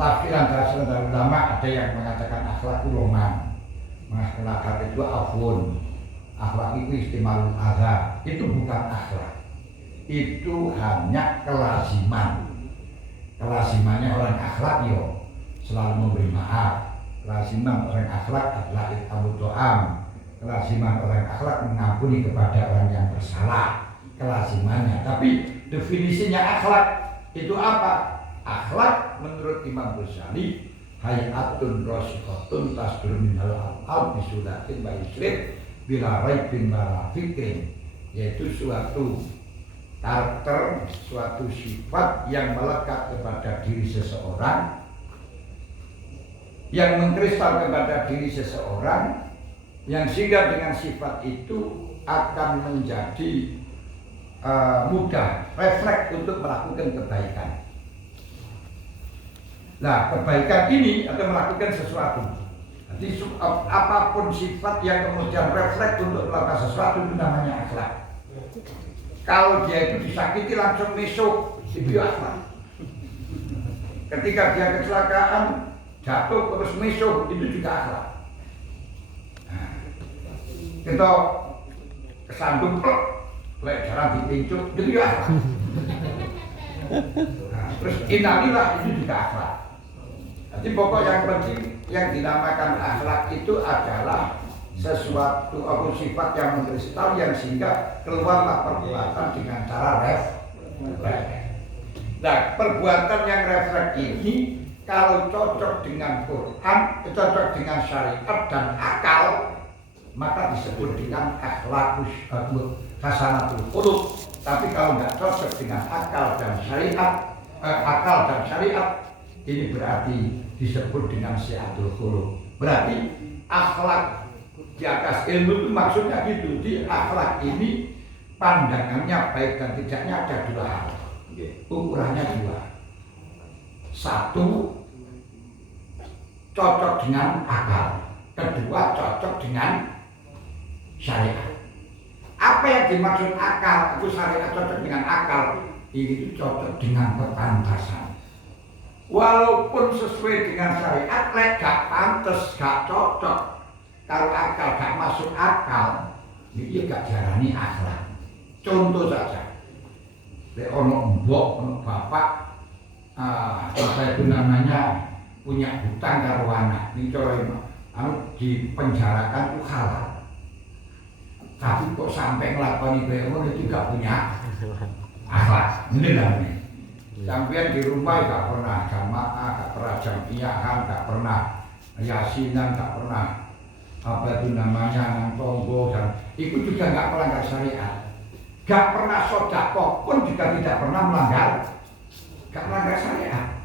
tafsiran dari ulama ada yang mengatakan akhlak itu roman, akhlak itu afun, akhlak itu istimalul adha. Itu bukan akhlak, itu hanya kelaziman. Kelazimannya orang akhlak yo selalu memberi maaf. Kelaziman orang akhlak adalah it'amud do'am. Kelaziman orang akhlak mengampuni kepada orang yang bersalah. Kelazimannya, tapi definisinya akhlak itu apa? Akhlak menurut Imam Ghazali hayatun rasikhatun tasdur minal al bisulatin wa isrin bila raibin wa fikrin, yaitu suatu karakter, suatu sifat yang melekat kepada diri seseorang, yang mengkristal kepada diri seseorang, yang sehingga dengan sifat itu akan menjadi mudah refleks untuk melakukan kebaikan. Nah, kebaikan ini atau melakukan sesuatu Jadi apapun sifat yang kemudian refleks untuk melakukan sesuatu itu namanya akhlak. Kalau dia itu disakiti langsung mesuk, itu akhlak. Ketika dia kecelakaan, jatuh terus mesuk, itu juga akhlak. Nah, kita kesandung, jarang dipincuk, itu juga akhlak. Nah, terus innalillah itu juga akhlak. Jadi pokok yang penting yang dinamakan akhlak itu adalah sesuatu atau sifat yang mengkristal yang sehingga keluarlah perbuatan dengan cara refleks. Nah, perbuatan yang refleks ini kalau cocok dengan Quran, cocok dengan syariat dan akal, maka disebut dengan akhlakus hasanatul qulub. Tapi kalau nggak cocok dengan akal dan syariat, ini berarti disebut dengan syiatul qulub. Berarti akhlak di atas ilmu itu maksudnya gitu. Di akhlak ini pandangannya baik dan tidaknya ada dua hal. Ukurannya dua. Satu, cocok dengan akal. Kedua, cocok dengan syariat. Apa yang dimaksud akal? Itu syariat cocok dengan akal. Ini cocok dengan kepantasan. Walaupun sesuai dengan syariat, gak pantas, gak cocok. Kalau akal gak masuk akal, ini gak diarani akhlak. Contoh saja, ono mbok, ono bapak, apa itu namanya, punya hutang karo anak. Ini dipenjarakan itu halal. Tapi kok sampai ngelakoni kowe itu gak punya akhlak. Ini namanya. Sampai di rumah gak pernah jamaah, gak pernah jamiahan, gak pernah yasinan, gak pernah apa itu namanya nang tonggo, dan itu juga gak melanggar syariat. Gak pernah sedekah pun juga tidak pernah melanggar syariat.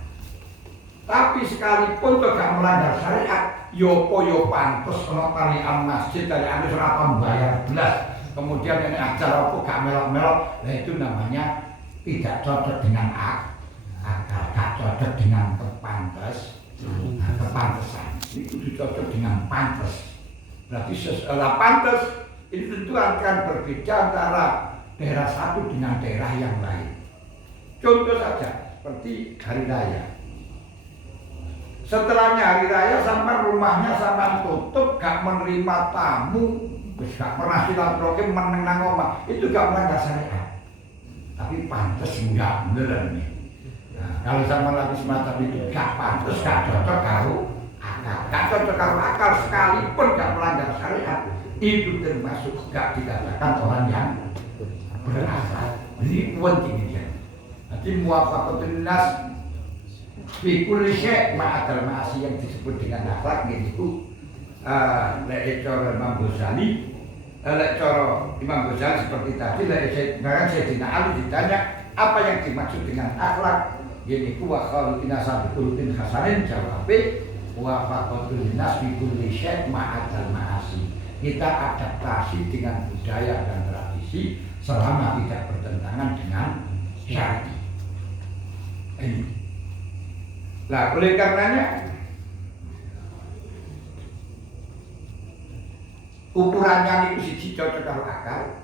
Tapi sekalipun gak melanggar syariat, yo pantes ono talian masjid dari anu ora membayar belas. Kemudian ini acara apa gak melok-melok, nah itu namanya tidak cocok dengan akal, gak cocok dengan kepantesan. Itu cocok dengan pantes. Berarti pantes ini tentu akan berbeda antara daerah satu dengan daerah yang lain. Contoh saja seperti hari raya. Setelahnya hari raya sampai rumahnya sampai tutup, gak menerima tamu, gak pernah silaturahim menang omah, itu gak melanggar syariat. Tapi pantas enggak beneran nih. Nah, kalau sama lagi semacam itu gak pantas, gak cocok kalau akal. Gak cocok kalau akal sekalipun gak melanggar syariat, itu termasuk gak dikatakan orang yang berakal. Ini penting ya. Nanti muwafaqatun nas fi kulli syai' ma'adal ma'asi yang disebut dengan akhlak gitu. Lek cara Imam Ghazali, Imam Ghazali seperti tadi, bahkan Sayyidina Ali ditanya apa yang dimaksud dengan akhlak. Gini wa khaluqina sabiqul hasanin jawabe wa faqatul nas fi kulli syai' ma'adal ma'asi. Kita adaptasi dengan budaya dan tradisi selama tidak bertentangan dengan syariat. Nah, oleh karenanya ukurannya itu siji cocok karo akal,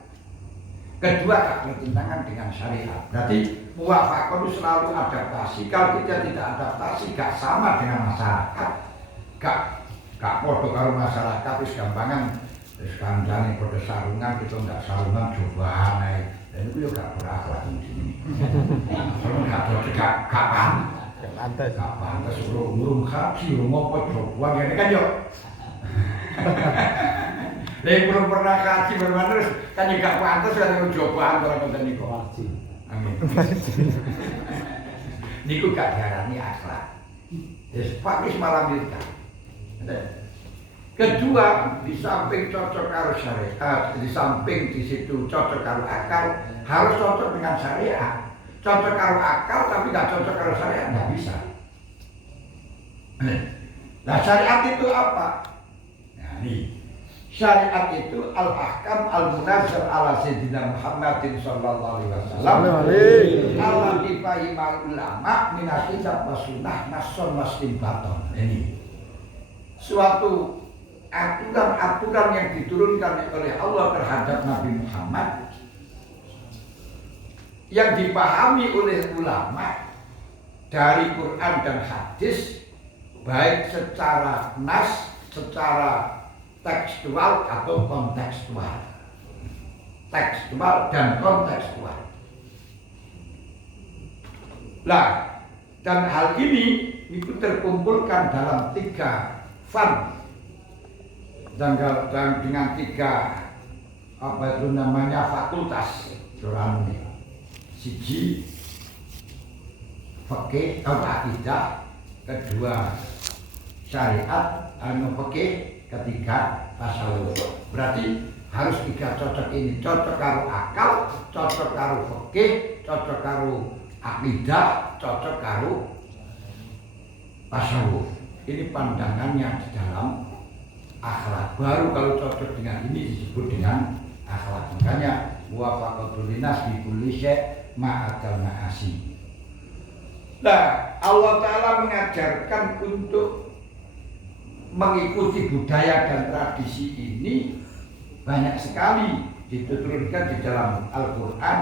kedua gak bertentangan dengan syariat. Berarti muwafaqah itu selalu adaptasi. Kalau kita tidak adaptasi, gak sama dengan masyarakat, gak podo karo masyarakat. Wis gampangan, wis kandhane podo sarungan, kita ndak sarungan cobaan ae. Dan itu yo gak berakhlak di sini. Kalau gak pantas urung kaki, urung ngopo cobaan ini kan yo. Lek belum pernah kaji bermana terus kan juga pantas kan cobaan kalau konten niku. Amin. Niku gak diarani akhlak. Wis pakis malam itu. Kedua, di samping cocok karo syariat, di samping di situ cocok karo akal, harus cocok dengan syariat. Cocok karo akal tapi gak cocok karo syariat nggak bisa. Nah, syariat itu apa? Nah, nih. Syariat itu al-ahkam al-munazzal ala sayyidina Muhammadin sallallahu alaihi wasallam. Allah difahimul ulama min kitab was sunnah nassun wastinbaton. Ini. suatu aturan-aturan yang diturunkan oleh Allah terhadap Nabi Muhammad yang dipahami oleh ulama dari Quran dan hadis, baik secara nas, secara tekstual atau kontekstual. Tekstual dan kontekstual. Nah, dan hal ini itu terkumpulkan dalam 3 fan dan dengan 3 fakultas Quran ini. Siji fikih atau akidah, kedua syariat anu fikih, ketiga tasawuf. Berarti harus 3 cocok ini, cocok karo akal, cocok karo fikih, cocok karo akidah, cocok karo tasawuf. Ini pandangannya di dalam akhlak. Baru kalau cocok dengan ini disebut dengan akhlak. Makanya muwafaqatul linas bi kulli syai' ma'akal ma'asi. Nah, Allah Ta'ala mengajarkan untuk mengikuti budaya dan tradisi ini banyak sekali diturunkan di dalam Al-Quran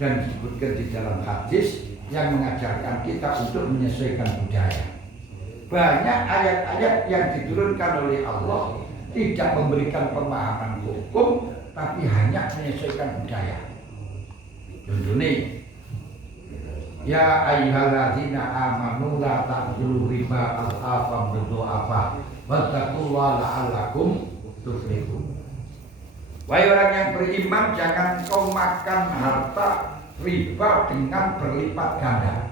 dan disebutkan di dalam hadis yang mengajarkan kita untuk menyesuaikan budaya. Banyak ayat-ayat yang diturunkan oleh Allah tidak memberikan pemahaman hukum, tapi hanya menyesuaikan budaya. Contohnya, ya ayyuhalladzina amanu la ta'kulu riba al-afam mudha'afa wattaqullaha la'allakum tuflihun. Wahai orang yang beriman, jangan kau makan harta riba dengan berlipat ganda.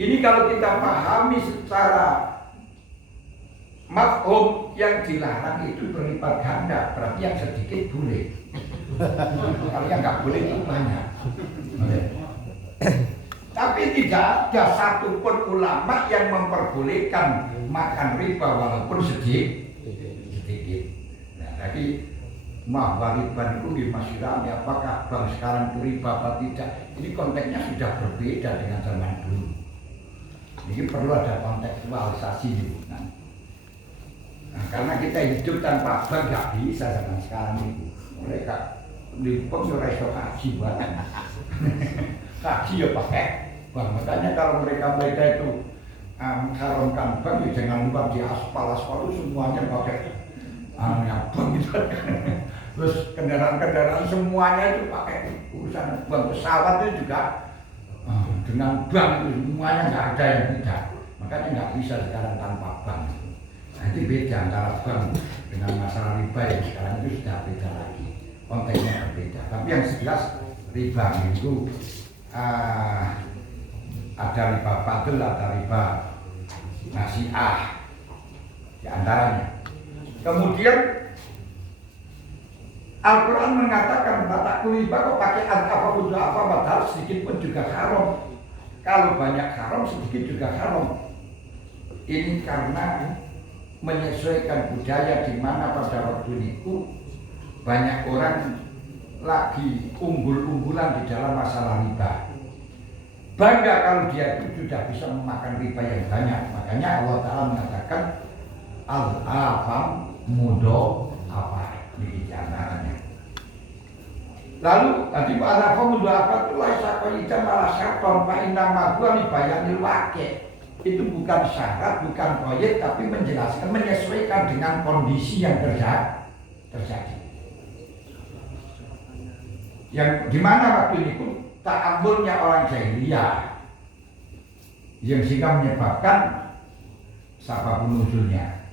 Ini kalau kita pahami secara mafhum, yang dilarang itu berlipat ganda, berarti yang sedikit boleh. Kalau yang nggak boleh itu banyak. Tapi tidak ada satupun ulama yang memperbolehkan makan riba walaupun sedikit. Nah, jadi riba itu di masyarakat, apakah bank sekarang itu riba atau tidak? Ini konteksnya sudah berbeda dengan zaman dulu. Ini perlu ada kontekstualisasi dulu. Nah, karena kita hidup tanpa bank nggak bisa zaman sekarang itu. Mereka di pengurai kaji buat kaji ya pakai bank. Makanya kalau mereka itu mengharamkan bank, ya jangan lupa di aspal itu semuanya pakai bank gitu. Terus kendaraan semuanya itu pakai urusan bank, pesawat itu juga dengan bank, itu semuanya nggak ada yang tidak. Makanya nggak bisa sekarang tanpa bank. Nah, itu beda antara bank dengan masalah riba yang sekarang itu sudah beda lagi, konteksnya berbeda. Tapi yang jelas riba itu ada riba fadl, ada riba nasi'ah di antaranya. Kemudian Al-Quran mengatakan batak riba kok pakai apa padahal sedikit pun juga haram. Kalau banyak haram, sedikit juga haram. Ini karena menyesuaikan budaya di mana pada waktu itu banyak orang lagi unggul-unggulan di dalam masalah riba. Bangga kalau dia itu sudah bisa memakan riba yang banyak. Makanya Allah Ta'ala mengatakan al-afam mudo apa di antaranya. Lalu tadi al-afam mudo apa itu laisa qaida malah syarton fa inna ma huwa li bayanil waqi'. Itu bukan syarat, bukan proyek, tapi menjelaskan, menyesuaikan dengan kondisi yang terjadi. Yang dimana waktu itu ta'amulnya orang jahiliyah yang sehingga menyebabkan sababun nuzulnya.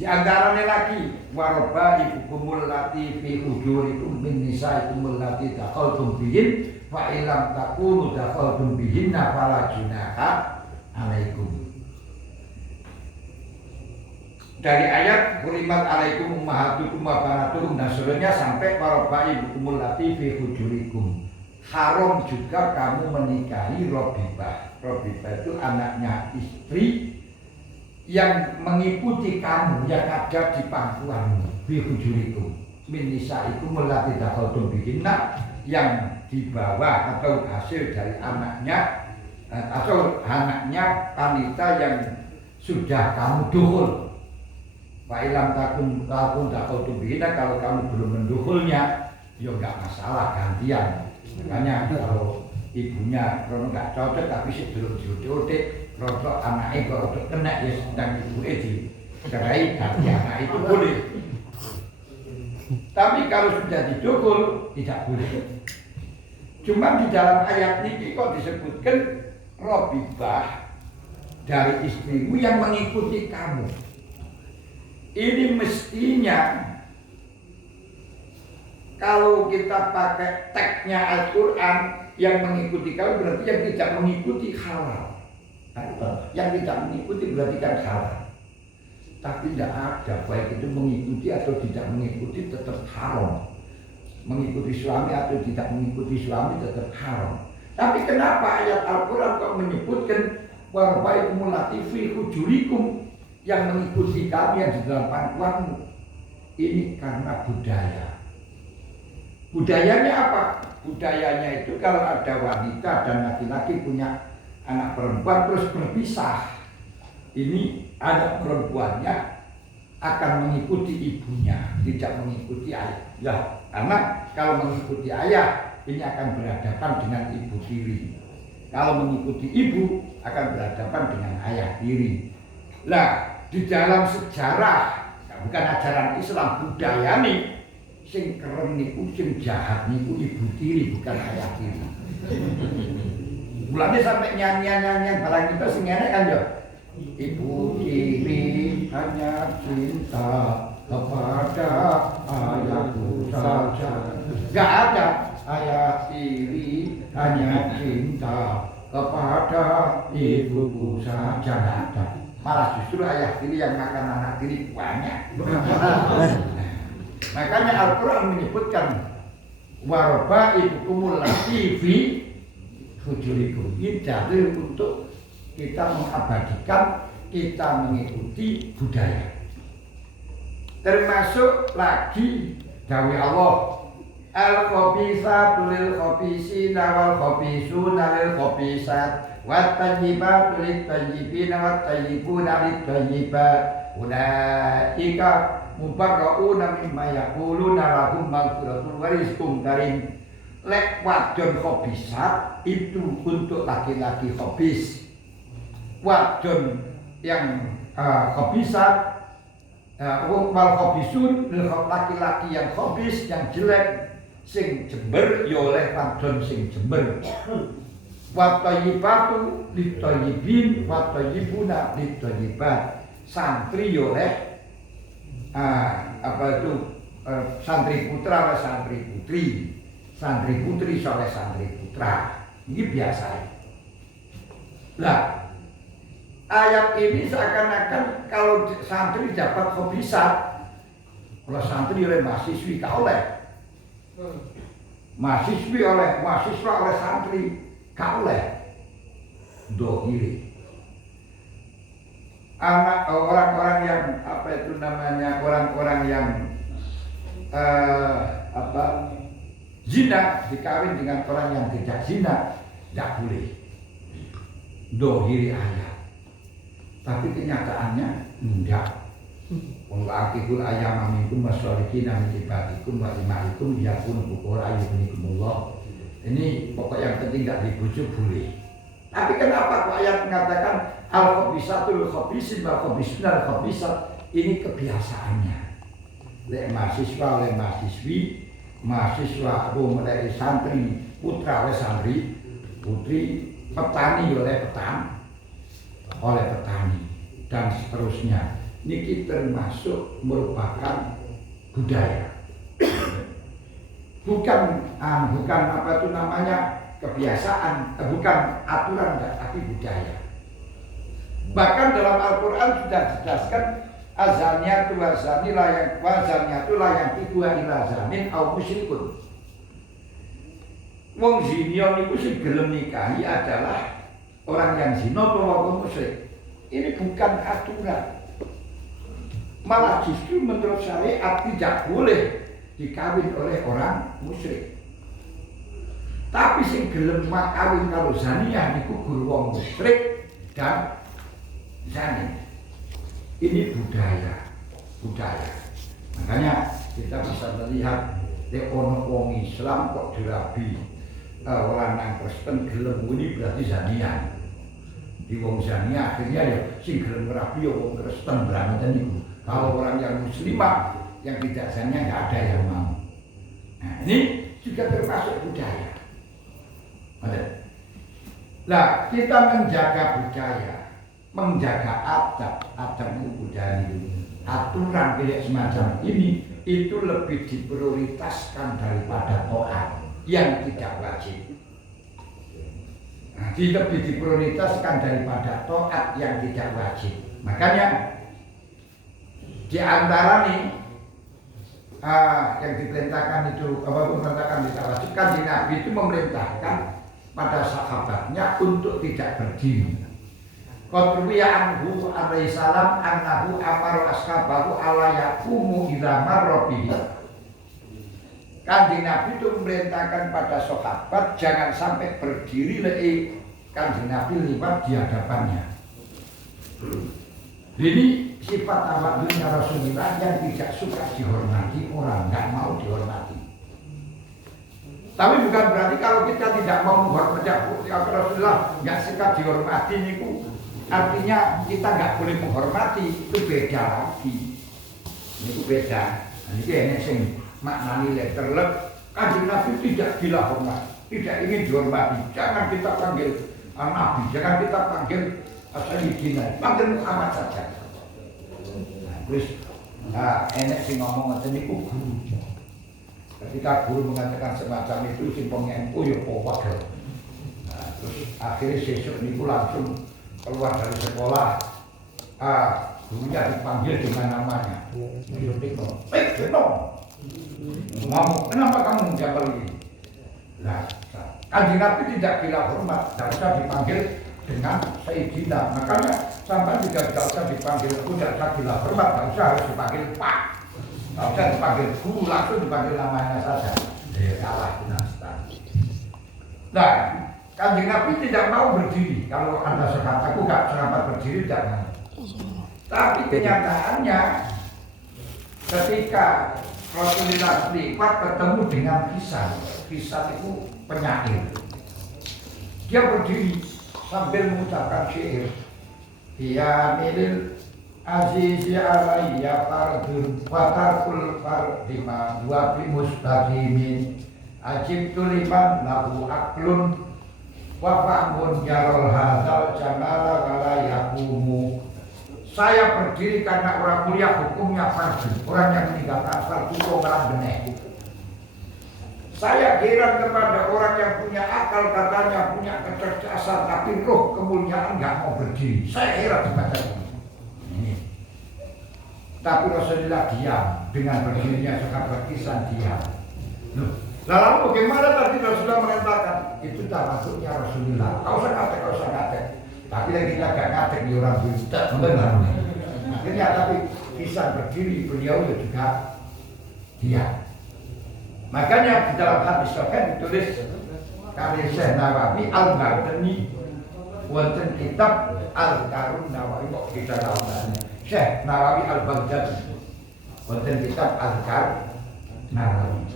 Di antaranya lagi warba ibukumul lati fi ujurikum min nisaikumul lati dakhaltum bihin fa ilam takunu dakhaltum bihinna fala junaha alaikum. Dari ayat kurimat alaikum ummahatukum wa banatukum dan seterusnya sampai warba ibukumul lati fi ujurikum. Haram juga kamu menikahi robibah. Robibah itu anaknya istri yang mengikuti kamu, yang ada di pangkuanmu, bihujurikum min nisaikum allati dakhaltum bihinna, yang dibawa atau hasil dari anaknya atau anaknya wanita yang sudah kamu dukhul. Fa'ilam takun bina, kalau kamu belum mendukulnya, ya nggak masalah, gantian. Makanya kalau ibunya kalau nggak cocok tapi sebelum diudik, kalau anaknya kalau kena ya sedang ibunya dicerai, ganti anak itu boleh. Tapi kalau sudah didukul tidak boleh. Cuma di dalam ayat ini kok disebutkan Robibah dari istrimu yang mengikuti kamu. Ini mestinya kalau kita pakai teksnya Al-Quran yang mengikuti kamu berarti yang tidak mengikuti halal. Yang tidak mengikuti berarti kan halal. Tapi tidak ada, baik itu mengikuti atau tidak mengikuti tetap haram. Mengikuti suami atau tidak mengikuti suami tetap haram. Tapi kenapa ayat Al-Quran kok menyebutkan warbaikumul latifi hujurikum, yang mengikuti kami yang di dalam pangkuanmu? Ini karena budaya. Budayanya apa? Budayanya itu kalau ada wanita dan laki-laki punya anak perempuan terus berpisah, ini anak perempuannya akan mengikuti ibunya, tidak mengikuti ayah. Ya, karena kalau mengikuti ayah ini akan berhadapan dengan ibu tiri. Kalau mengikuti ibu akan berhadapan dengan ayah tiri. Nah, di dalam sejarah, bukan ajaran Islam, budaya nih, sing keren niku, sing jahat niku ibu tiri, bukan ayah tiri. Mulanya sampai nyanyian-nyanyian barang kita sing enek kan ya. Ibu tiri hanya cinta kepada ayahku saja. Gak ada ayah tiri hanya cinta kepada ibuku saja, gak ada. Malah justru ayah tiri yang makan anak tiri banyak. Makanya Al-Quran menyebutkan warba'ikumul latifi hujurikum. Ini dalil untuk kita mengabadikan, kita mengikuti budaya. Termasuk lagi dawuh Allah, al-khabithatu lil-khabithina wal-khabithuna lil-khabithat wat-tayyibatu lit-tayyibina wat-tayyibuna lit-tayyibat ulaika mubarra'una mimma yaquluna lahum maghfiratun wa rizqun karim. Lek wadon khabisat itu untuk laki-laki khabis. Wadon yang khabisat wal khabisun laki-laki yang khabis, yang jelek sing jember ya oleh wadon sing jember. Wa thayyibatu lit-thayyibin wa thayyibuna lit-thayyibat. Santri ya oleh santri putra oleh santri putri. Santri putri oleh santri putra. Ini biasa. Lah, ayat ini seakan-akan kalau santri dapat khabisat, kalau santri oleh mahasiswi kau oleh. Mahasiswi oleh mahasiswa oleh santri kau oleh. Dohiri. Anak orang-orang yang orang-orang yang zina dikawin dengan orang yang tidak zina, tidak boleh. Dohiri ayat. Tapi kenyataannya enggak. Wong akikul ayam minkum masyarikin min ibadikum wa imaikum yakun bukur ayyuhumullah. Ini pokok yang penting enggak dibujuk boleh. Tapi kenapa kok ayat mengatakan al-khabisatul khabisin wal khabisun al khabisat? Ini kebiasaannya. Lek mahasiswa oleh mahasiswi, mahasiswa oleh santri, putra oleh santri, putri, petani oleh petani dan seterusnya. Ini termasuk merupakan budaya. Bukan apa itu namanya kebiasaan, bukan aturan, tapi budaya. Bahkan dalam Al-Quran sudah dijelaskan azaniyatu wazani la tiku ila zanin au musyrikun. Wong zina niku sing gelem nikahi adalah orang yang zina atau wong musyrik. Ini bukan aturan. Malah justru menurut syariat tidak boleh dikawin oleh orang musyrik. Tapi sing gelem kawin karo zaniyah niku guru wong musyrik dan zani. Ini budaya. budaya. Makanya kita bisa melihat ono wong Islam kok dirabi orang nang Kristen gelem muni berarti zanian. Di wong zania akhirnya ya sing gelem rabi ya wong Kristen berarti niku. Kalau orang yang muslimah yang tidak zania enggak ada yang mau. Nah, ini juga termasuk budaya. Nah, kita menjaga budaya, menjaga adab itu budaya itu. Aturan kayak semacam ini itu lebih diprioritaskan daripada taat yang tidak wajib. Nah, lebih diprioritaskan daripada taat yang tidak wajib. Makanya di antara nih yang diperintahkan itu memerintahkan tidak wajib kan di Nabi itu memerintahkan pada sahabatnya untuk tidak berdiri. Qadruya anhu alaihi salam annahu amara ashabahu ala yaqumu idza marra bihi. Kanjeng Nabi itu memerintahkan pada sahabat jangan sampai berdiri Kanjeng Nabi lewat di hadapannya. Ini sifat awaknya Rasulullah yang tidak suka dihormati orang, nggak mau dihormati. Tapi bukan berarti kalau kita tidak mau menghormati Rasulullah, nggak suka dihormati niku. Artinya kita nggak boleh menghormati, itu beda lagi. Ini beda. Ini enak sing maknani letterlek. Kanjeng Nabi tidak gila hormat, tidak ingin dihormati. Jangan kita panggil Nabi, jangan kita panggil Sayyidina, panggil Muhammad saja. Terus enak sing ngomong ngoten niku guru. Ketika guru mengatakan semacam itu, si pengempu ya padha. Terus akhirnya sesuk niku langsung keluar dari sekolah, gurunya dipanggil dengan namanya. Ngomong, kenapa kamu menjawab ini? Nah, Kanjeng Nabi tidak bila hormat, tidak usah dipanggil dengan Sayyidina. Makanya sampai tidak usah dipanggil, tidak usah bila hormat, tidak usah harus dipanggil Pak, tidak usah dipanggil guru, langsung dipanggil namanya saja. Kalah dinastan. Nah, Kanjeng Nabi tidak mau berdiri. Kalau Anda sekat, aku gak sahabat berdiri jangan. Tapi kenyataannya ketika Rasulullah lewat ketemu dengan Kisan itu penyair. Dia berdiri sambil mengucapkan syair. Ya milil azizi alayya fardun wa tarkul fardima wa bi mustaqimin ajibtu liman lahu aklun wa fa'mun jarol hadzal jamala wala yaqumu. Saya berdiri karena orang mulia hukumnya fardu. Orang yang meninggalkan fardu itu orang benar. Saya heran kepada orang yang punya akal, katanya punya kecerdasan, tapi roh kemuliaan nggak mau berdiri. Saya heran kepada ini. Tapi Rasulullah diam dengan berdirinya sahabat Kisan diam. Lalu bagaimana tadi Rasulullah merintahkan? Itu termasuknya Rasulullah. Kau usah ngatek. Tapi yang kita gak ngatek di orang berita, benar. Akhirnya tapi Kisan berdiri, beliau juga diam. Makanya di dalam hadis sahih ditulis karya Syekh Nawawi Al-Bardani wonten kitab Al-Karun Nawawi kok kita tahu Syekh Nawawi Al-Bardani wonten kitab Al-Karun Nawawi.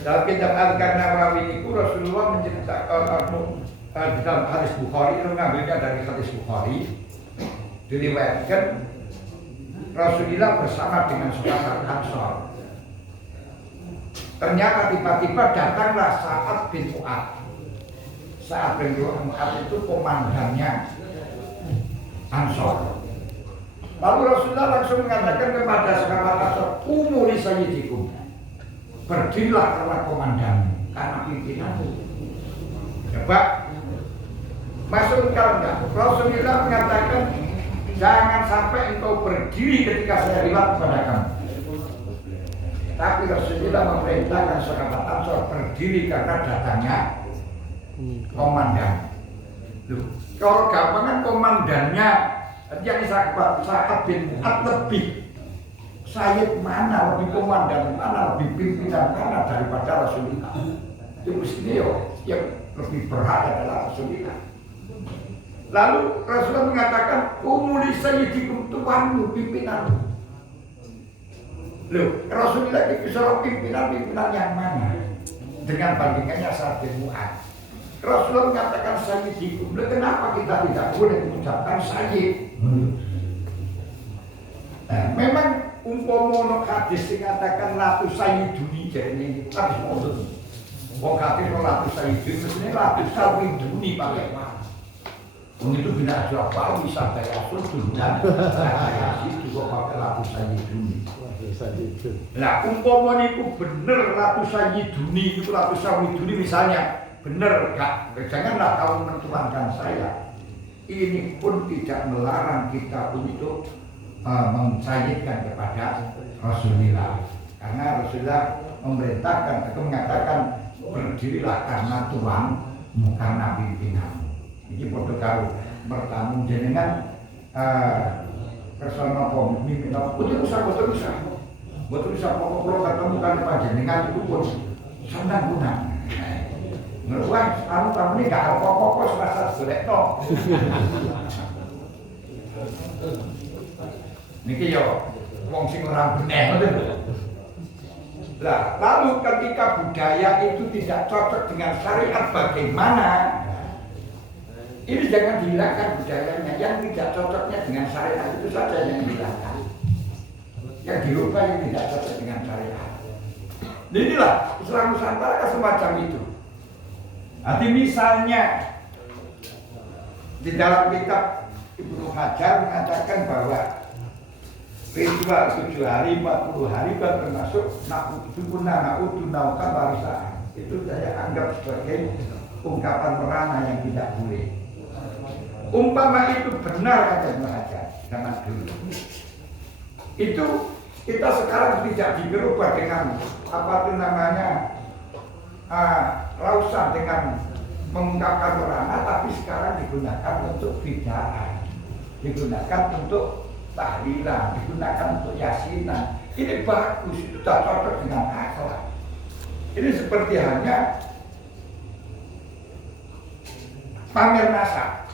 Dalam kitab Al-Karun Nawawi itu Rasulullah menceritakan di dalam hadis Bukhari, itu mengambilnya dari hadis Bukhari, diriwayatkan Rasulullah bersama dengan sahabat Ansor. Ternyata tiba-tiba datanglah Sa'ad bin Mu'adz. Sa'ad bin Mu'adz itu komandannya Ansor. Lalu Rasulullah langsung mengatakan kepada sahabat Ansor, "Qumu li sayyidikum." Berdirilah karena komandanmu, karena pimpinanmu. Coba masuk kalau enggak. Rasulullah mengatakan, "Jangan sampai engkau berdiri ketika saya lewat kepada kamu." Tapi Rasulullah memerintahkan sahabat Ansor berdiri karena datangnya komandan. Loh, kalau gampangan komandannya yang sahabat bin Mu'adz lebih Sayyid mana, lebih komandan mana, lebih pimpinan mana daripada Rasulullah. Itu mestinya yang lebih berhak adalah Rasulullah. Lalu Rasulullah mengatakan, "Umuli sayyidikum, tuanmu, pimpinanmu." Loh, Rasulullah itu seorang pimpinan yang mana? Dengan bandingannya Sa'ad bin Mu'adz. Rasulullah mengatakan sayyidikum. Kenapa kita tidak boleh mengucapkan sayyid? Nah, memang umpama hadis dikatakan latu sayyiduni jadi habis mondok. Wong hadis latu sayyiduni mestinya latu sayyiduni pakai mana? Itu bina Jawa bisa kayak Rasul dan kayak itu kok pakai latu sayyiduni. Nah, umpama niku bener latu sayyiduni itu latu sayyiduni misalnya bener Kak, janganlah kamu mentuankan saya. Ini pun tidak melarang kita untuk mensayyidkan kepada Rasulullah. Karena Rasulullah memerintahkan atau mengatakan berdirilah karena Tuhanmu karena pimpinanmu. Ini foto karo bertamu jenengan persona pemimpin betul bisa pokok ketemu kan panjenengan itu pun sangat guna. Ngeruang, kamu ini gak apa-apa serasa jelek toh. Niki yo, wong sing ora bener. Lah, lalu ketika budaya itu tidak cocok dengan syariat bagaimana? Ini jangan dihilangkan budayanya. Yang tidak cocoknya dengan syariat itu saja yang dihilangkan. Yang dirubah yang tidak cocok dengan syariat. Inilah Islam Nusantara semacam itu. Nanti misalnya di dalam kitab Ibnu Hajar mengatakan bahwa ritual 7 hari, 40 hari kan termasuk na'udunaukan warisan. Itu saya anggap sebagai ungkapan merana yang tidak boleh. Umpama itu benar kata Ibnu Hajar zaman dulu. Itu kita sekarang tidak dirubah dengan apa itu namanya rausan dengan mengungkapkan merana, tapi sekarang digunakan untuk bid'ah, digunakan untuk tahlilan, digunakan untuk yasinan. Ini bagus, itu tak cocok dengan akhlak. Ini seperti hanya pamer nasab.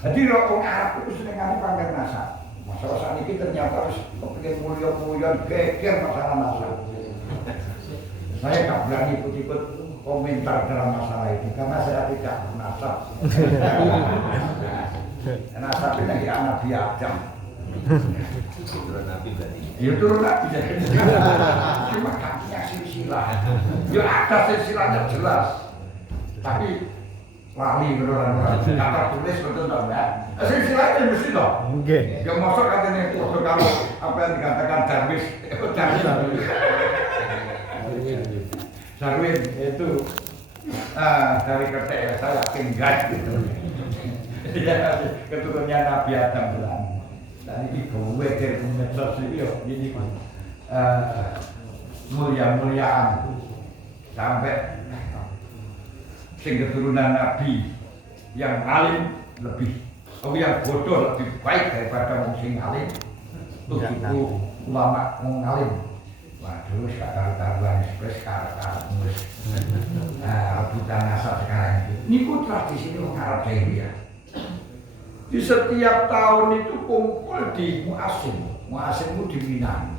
Jadi orang Arab itu sering pamer nasab. Masalah saat ini ternyata harus kepingin mulia-mulia geger masalah nasab. Saya tak berani ikut-ikut komentar dalam masalah itu karena saya tidak bernasab. Nasab ini dari Nabi Adam. Turun Nabi berarti. Ya turun Nabi jadi. Cuma kakinya silsilah. Ya ada silsilahnya jelas. Tapi lali beneran. Kata tulis betul dong ya. Silsilahnya mesti dong. Oke. Yang masuk katanya itu kalau apa yang dikatakan Darwis. Darwin itu dari ketek ya, saya yakin enggak gitu. Keturunannya Nabi Adam bilang. Dan ini gue dari medsos ini mulia-muliaan sampai sing keturunan Nabi yang alim lebih, yang bodoh lebih baik daripada wong sing alim. Tuh itu ulama wong alim. Waduh, kata-kata ekspres kata nulis. Rebutan nasab sekarang itu. Ini tradisi ini orang Arab Jahiliyah. Di setiap tahun itu kumpul di Mu'asim. Mu'asim itu di Minang.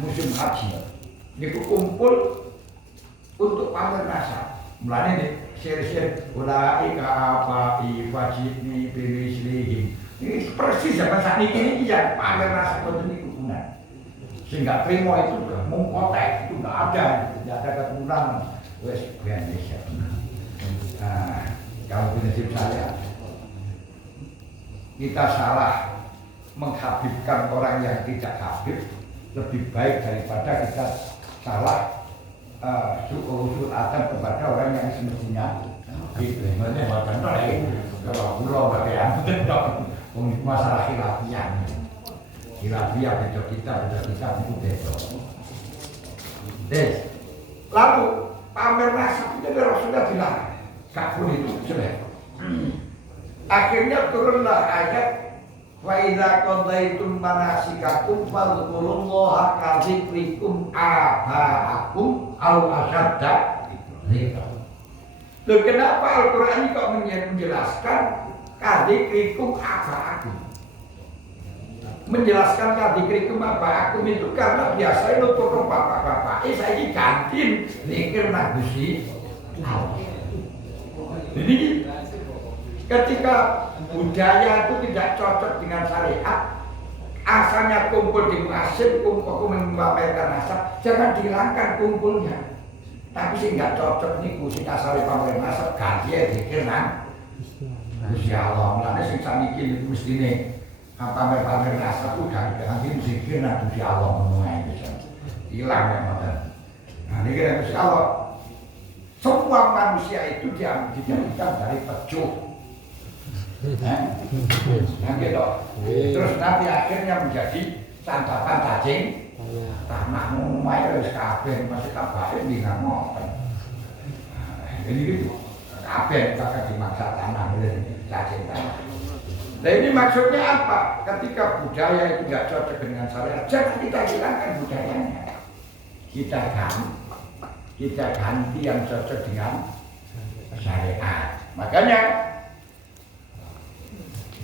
Musim haji. Ini kumpul untuk pamer nasab. Mulanya nih, share-share ulaika abai wajibni bimislihi. Ini persis zaman saat ini yang pamer nasab untuk digunakan. Sehingga terima itu mengkotek, itu tidak ada keturunan. Wes Indonesia. Kalau prinsip saya, kita salah menghabibkan orang yang tidak habib lebih baik daripada kita salah usul adam kepada orang yang semestinya gitu. Kalau pulau bagian masalah khilafiyah. Khilafiyah beda kita itu beda. Lalu pamer nasab itu Rasulullah bilang, gak boleh itu jelek. Akhirnya turunlah ayat wa idza qadaitum manasikakum fadhkurullaha kadzikrikum aba'akum aw asyadda dzikra. Loh, kenapa Al-Qur'an ini kok menjelaskan kadzikrikum aba'akum? menjelaskan kadikri kemabakum itu karena biasa itu turun bapak-bapak saya ini ganti zikir nang Gusti Allah. Jadi ketika budaya itu tidak cocok dengan syariat, asalnya kumpul di masjid, kumpul memamerkan nasab, jangan dihilangkan kumpulnya. Tapi sih nggak cocok nih, sing asale pamer nasab ganti zikir nang Gusti Allah. Mulane sing saniki mestine pamer nasab udah ganti zikir nang Gusti Allah menuai bisa hilang ya ngoten. Nah niki Gusti Allah. Semua manusia itu dijadikan dari pecut. Gitu. Terus nanti akhirnya menjadi santapan cacing tanah mulai wis kabeh masih kabeh dengan ngoten. Ini gitu. Kabeh kakak dimaksa tanah cacing tanah. Nah ini maksudnya apa? Ketika budaya itu tidak cocok dengan syariat, jangan kita hilangkan budayanya. Kita ganti yang cocok dengan syariat. Makanya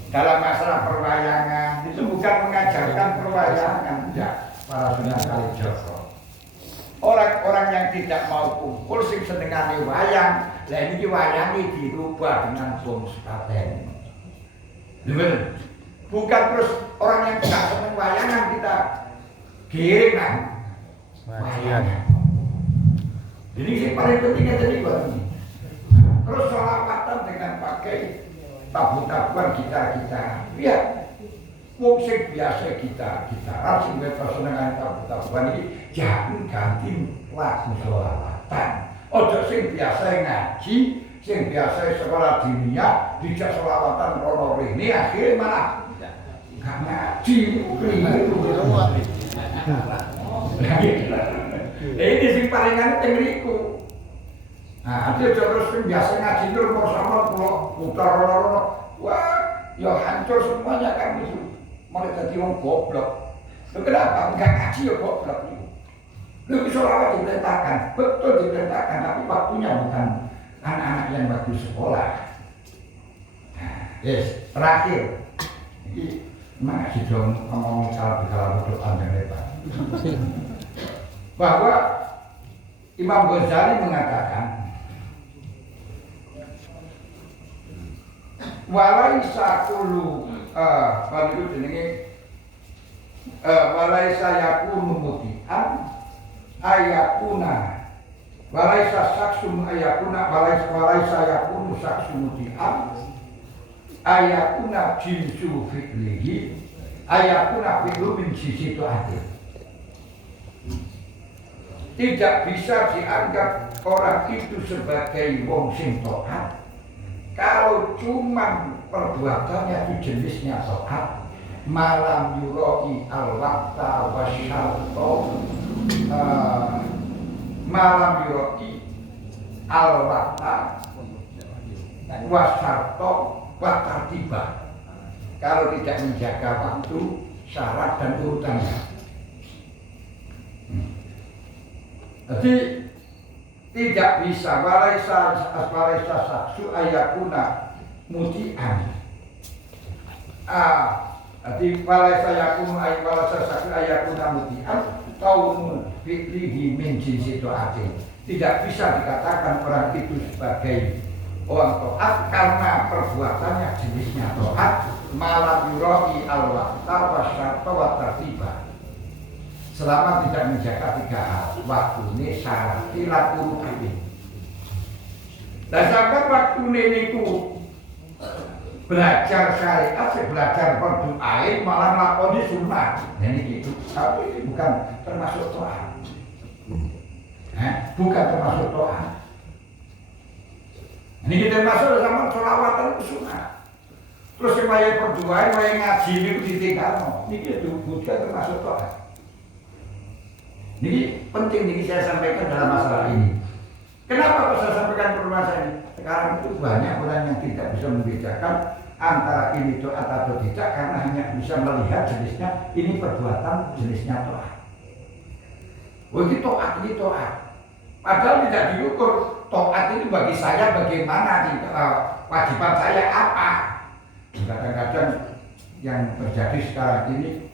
dalam masalah perwayangan itu bukan mengajarkan perwayangan, tidak. Para Sunan Kalijogo, orang-orang yang tidak mau kumpul sing senengane wayang, lah ini wayange dirubah dengan bom sekaten. Bener. Bukan terus orang yang tidak seneng wayangan kita giring nang wayangan. Jadi yang paling pentingnya jadi begini. Terus sholawatan dengan pakai tabu-tabuan gitar-gitar. Lihat, wong sing biasa gitar-gitaran sing senengan tabu-tabuan iki jangan ganti lagu sholawatan. Ojo sing biasa ngaji, sing biasa sekolah dinia, dijak sholawatan rono rene akhirnya malah gak ngaji, keliru. Ini sing paling anu teng mriku. Nah, dia terus biasa ngaji terus mau sama putar rono. Wah, ya hancur semuanya kan itu. Mulai jadi orang goblok. Lu kenapa? Enggak ngaji ya goblok itu. Lu sholawat diperintahkan, betul diperintahkan, tapi waktunya bukan anak-anak yang bagus sekolah. Nah, yes, terakhir. Ini masih dong ngomong kalau bodoh panjang lebar. Bahwa Imam Ghazali mengatakan walaisa kullu itu jenenge walaisa yakunu mutian ayakuna walaisa saksum ayakuna walaisa yakunu saksum mutian ayakuna jinsu fi'lihi ayakuna fi'lu min sisi tu'adir. Tidak bisa dianggap orang itu sebagai wong sing taat kalau cuma perbuatannya itu jenisnya taat, malam yuroi al-waqta wasyarto malam yuroi al-waqta wasyarto watartiba, kalau tidak menjaga waktu, syarat dan urutannya. Jadi tidak bisa walaisa saksu ayakuna mutian. Jadi walaisa saksu ayakuna mutian kaunu fi'lihi min jinsi ta'ati. Tidak bisa dikatakan orang itu sebagai orang taat karena perbuatannya jenisnya taat, malam yuroi al-waqta wasyarta wa tartiba. Selama tidak menjaga 3 hal, waktu ini syarat tilat urut-urut. Dan sampai waktu ini belajar syariat, belajar berdoain, malah melakoni sunnah. Ini gitu. Tapi ini bukan termasuk doa. Bukan termasuk doa. Ini kita masuk zaman sholawatan itu sunnah. Terus yang wayang berdoain, wayang ngaji itu ditinggal. Ini gitu, bukan termasuk doa. Ini penting ini saya sampaikan dalam masalah ini. Kenapa kok saya sampaikan permasalahan ini? Sekarang itu banyak orang yang tidak bisa membedakan antara ini doa atau tidak karena hanya bisa melihat jenisnya ini perbuatan jenisnya doa. Oh ini to'at. Padahal tidak diukur to'at ini bagi saya bagaimana, wajiban saya apa. Kadang-kadang yang terjadi sekarang ini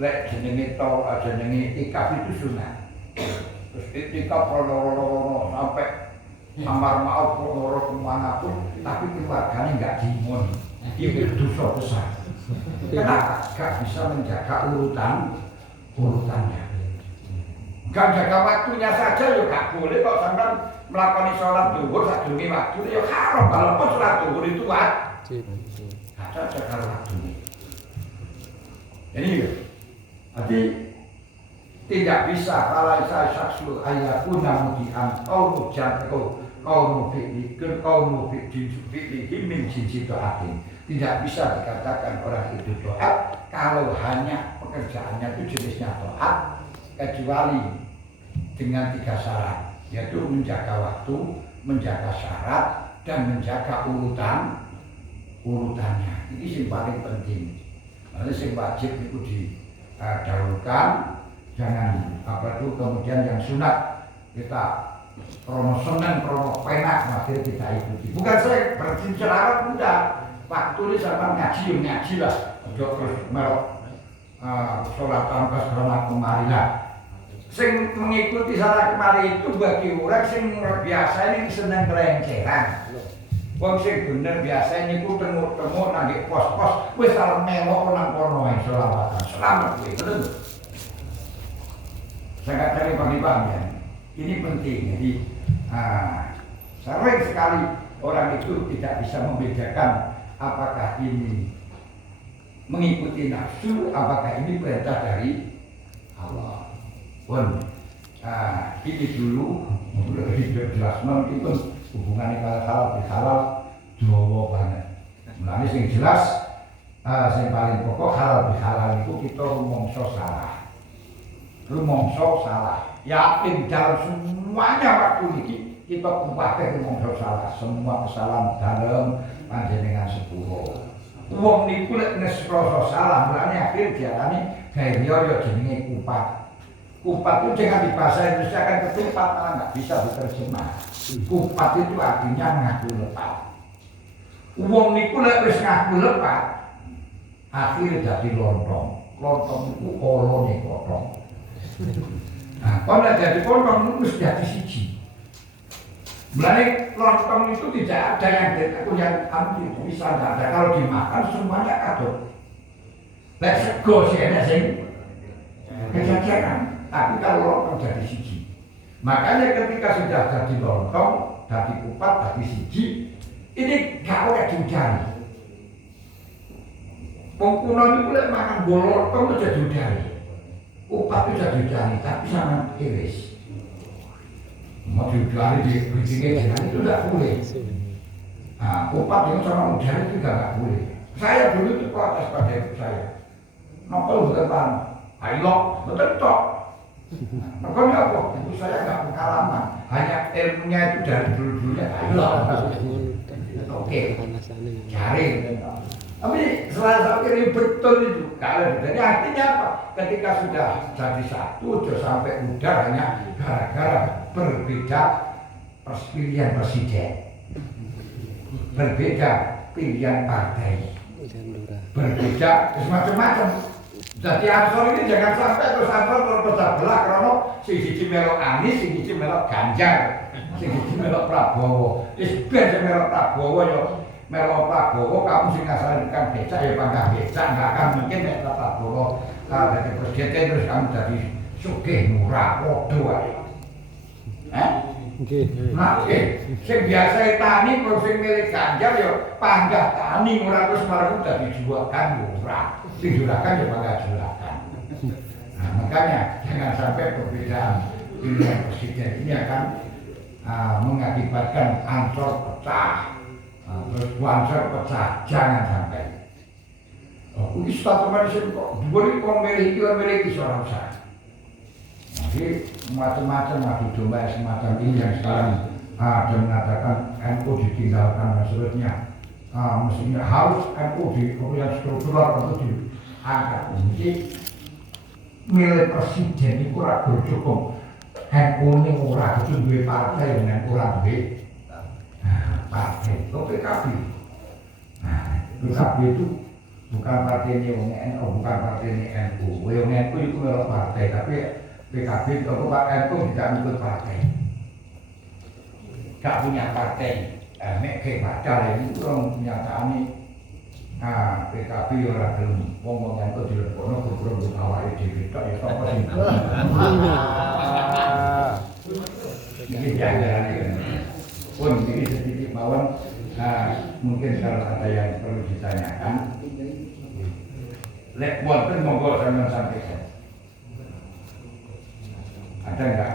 lek jenenge ikaf itu sunat. Terus ikaf loro-loro sampai amar ma'ruf loro kemanapun, tapi keluarganya nggak dimoni. Itu dosa besar. Kenapa? Gak bisa menjaga urutannya. Gak jaga waktunya saja ya gak boleh kok sampai melakukan sholat zuhur sadurunge waktu ya haram. Walaupun sholat zuhur itu wajib. Gak cocok kalau waktunya. Jadi tidak bisa kalau saya saksul ayakuna mudian kau fi'li min jinsi doatin. Tidak bisa dikatakan orang itu doa kalau hanya pekerjaannya itu jenisnya doa, kecuali dengan 3 syarat, yaitu menjaga waktu, menjaga syarat, dan menjaga urutannya. Ini yang paling penting. Nanti yang wajib itu didahulukan, jangan kemudian yang sunat kita promo Senin, promo penak masih kita ikuti. Bukan saya berceramah, udah waktu ini sama ngaji lah, terus melok sholat tanpa sholat kemarilah. Sing mengikuti sholat kemari itu bagi orang sing biasa ini seneng kelenceran. Wong sing bener biasa ini ku temu nang pos-pos wis arep melok nang kono ae selawatan. Selamat kuwi, betul. Sangat cari paham ya. Ini penting. Jadi sering sekali orang itu tidak bisa membedakan apakah ini mengikuti nafsu, apakah ini perintah dari Allah. Pun ini dulu jelas itu hubungannya kalau halal Jawa banget. Mulane sing jelas sing paling pokok halal itu kita rumangsa salah. Yakin dalam semuanya waktu ini kita kumpulkan rumangsa salah. Semua kesalahan dalam panjenengan sepuro. Wong niku lek nesrasa salah, mulane akhir diarani gawe yo jenenge kupat. Kupat itu jangan di bahasa Indonesia kan ketupat, malah nggak bisa diterjemah. Kupat itu artinya ngaku lepat. Wong niku lek wis ngaku lepat, akhirnya jadi lontong. Lontong itu olone kothong. Nah, kalau jadi kothong itu mesti jadi siji. Mulane lontong itu tidak ada yang anti bisa ada. Kalau dimakan semuanya kadut. Lek sego sih enak sing kejajaran. Tapi kalau lontong jadi siji, makanya ketika sudah jadi lontong, jadi kupat, jadi siji, ini gak oleh diudari. Pengkuno itu boleh makan lontong itu jadi udari, kupat itu jadi udari, tapi sama iris. Mau diudari di bridgingnya itu tidak boleh. Nah, kupat itu sama udari juga gak boleh. Saya dulu itu protes pada ibu saya, nopel bukan pan, ayo betul tok. Makanya apa? Ibu saya nggak pengalaman, hanya ilmunya itu dari dulu-dulunya. Oke, cari. Tapi setelah ini betul itu. Jadi artinya apa? Ketika sudah jadi satu, sudah sampai mudah hanya gara-gara berbeda pilihan presiden, berbeda pilihan partai, berbeda macam-macam. Jadi Ansor ini jangan sampai terus Ansor terpecah belah karena siji melok Anies, siji melok Ganjar, siji melok Prabowo. Ben melok Prabowo yo melok Prabowo, kamu sing ngasalkan becak ya bangga becak, nggak akan mungkin melok Prabowo jadi presiden terus kamu jadi sugih murah podo ae. Nah, sing biasa tani kok sing milik Ganjar yo panggah tani ora terus marang dadi jualan murah. Juragan ya bangga juragan. Nah, makanya jangan sampai perbedaan pilihan presiden ini akan mengakibatkan Ansor pecah, terus Ansor pecah, jangan sampai. Ini satu manusia kok diberi memiliki seorang saya. Jadi macam-macam adu domba semacam ini yang sekarang ada mengatakan NU ditinggalkan dan seterusnya. Mestinya harus NU di kemudian struktural itu diangkat. Jadi milik presiden itu ora cukup. NU ini ora itu duwe partai dengan orang duwe partai. PKB. Nah, PKB itu bukan partai ini wong NU, bukan partai ini NU. Wong NU itu adalah partai, tapi PKB atau Pak NU tidak ikut partai. Tidak punya partai. Mek ke baca ini orang penyataan ini. PKB orang belum wong NU dilebokno kurang awake dhewe tok ya sapa sing. Ini jangan pun ini sedikit mawon. Mungkin kalau ada yang perlu ditanyakan, lek wonten monggo sampeyan sampaikan. Ada enggak?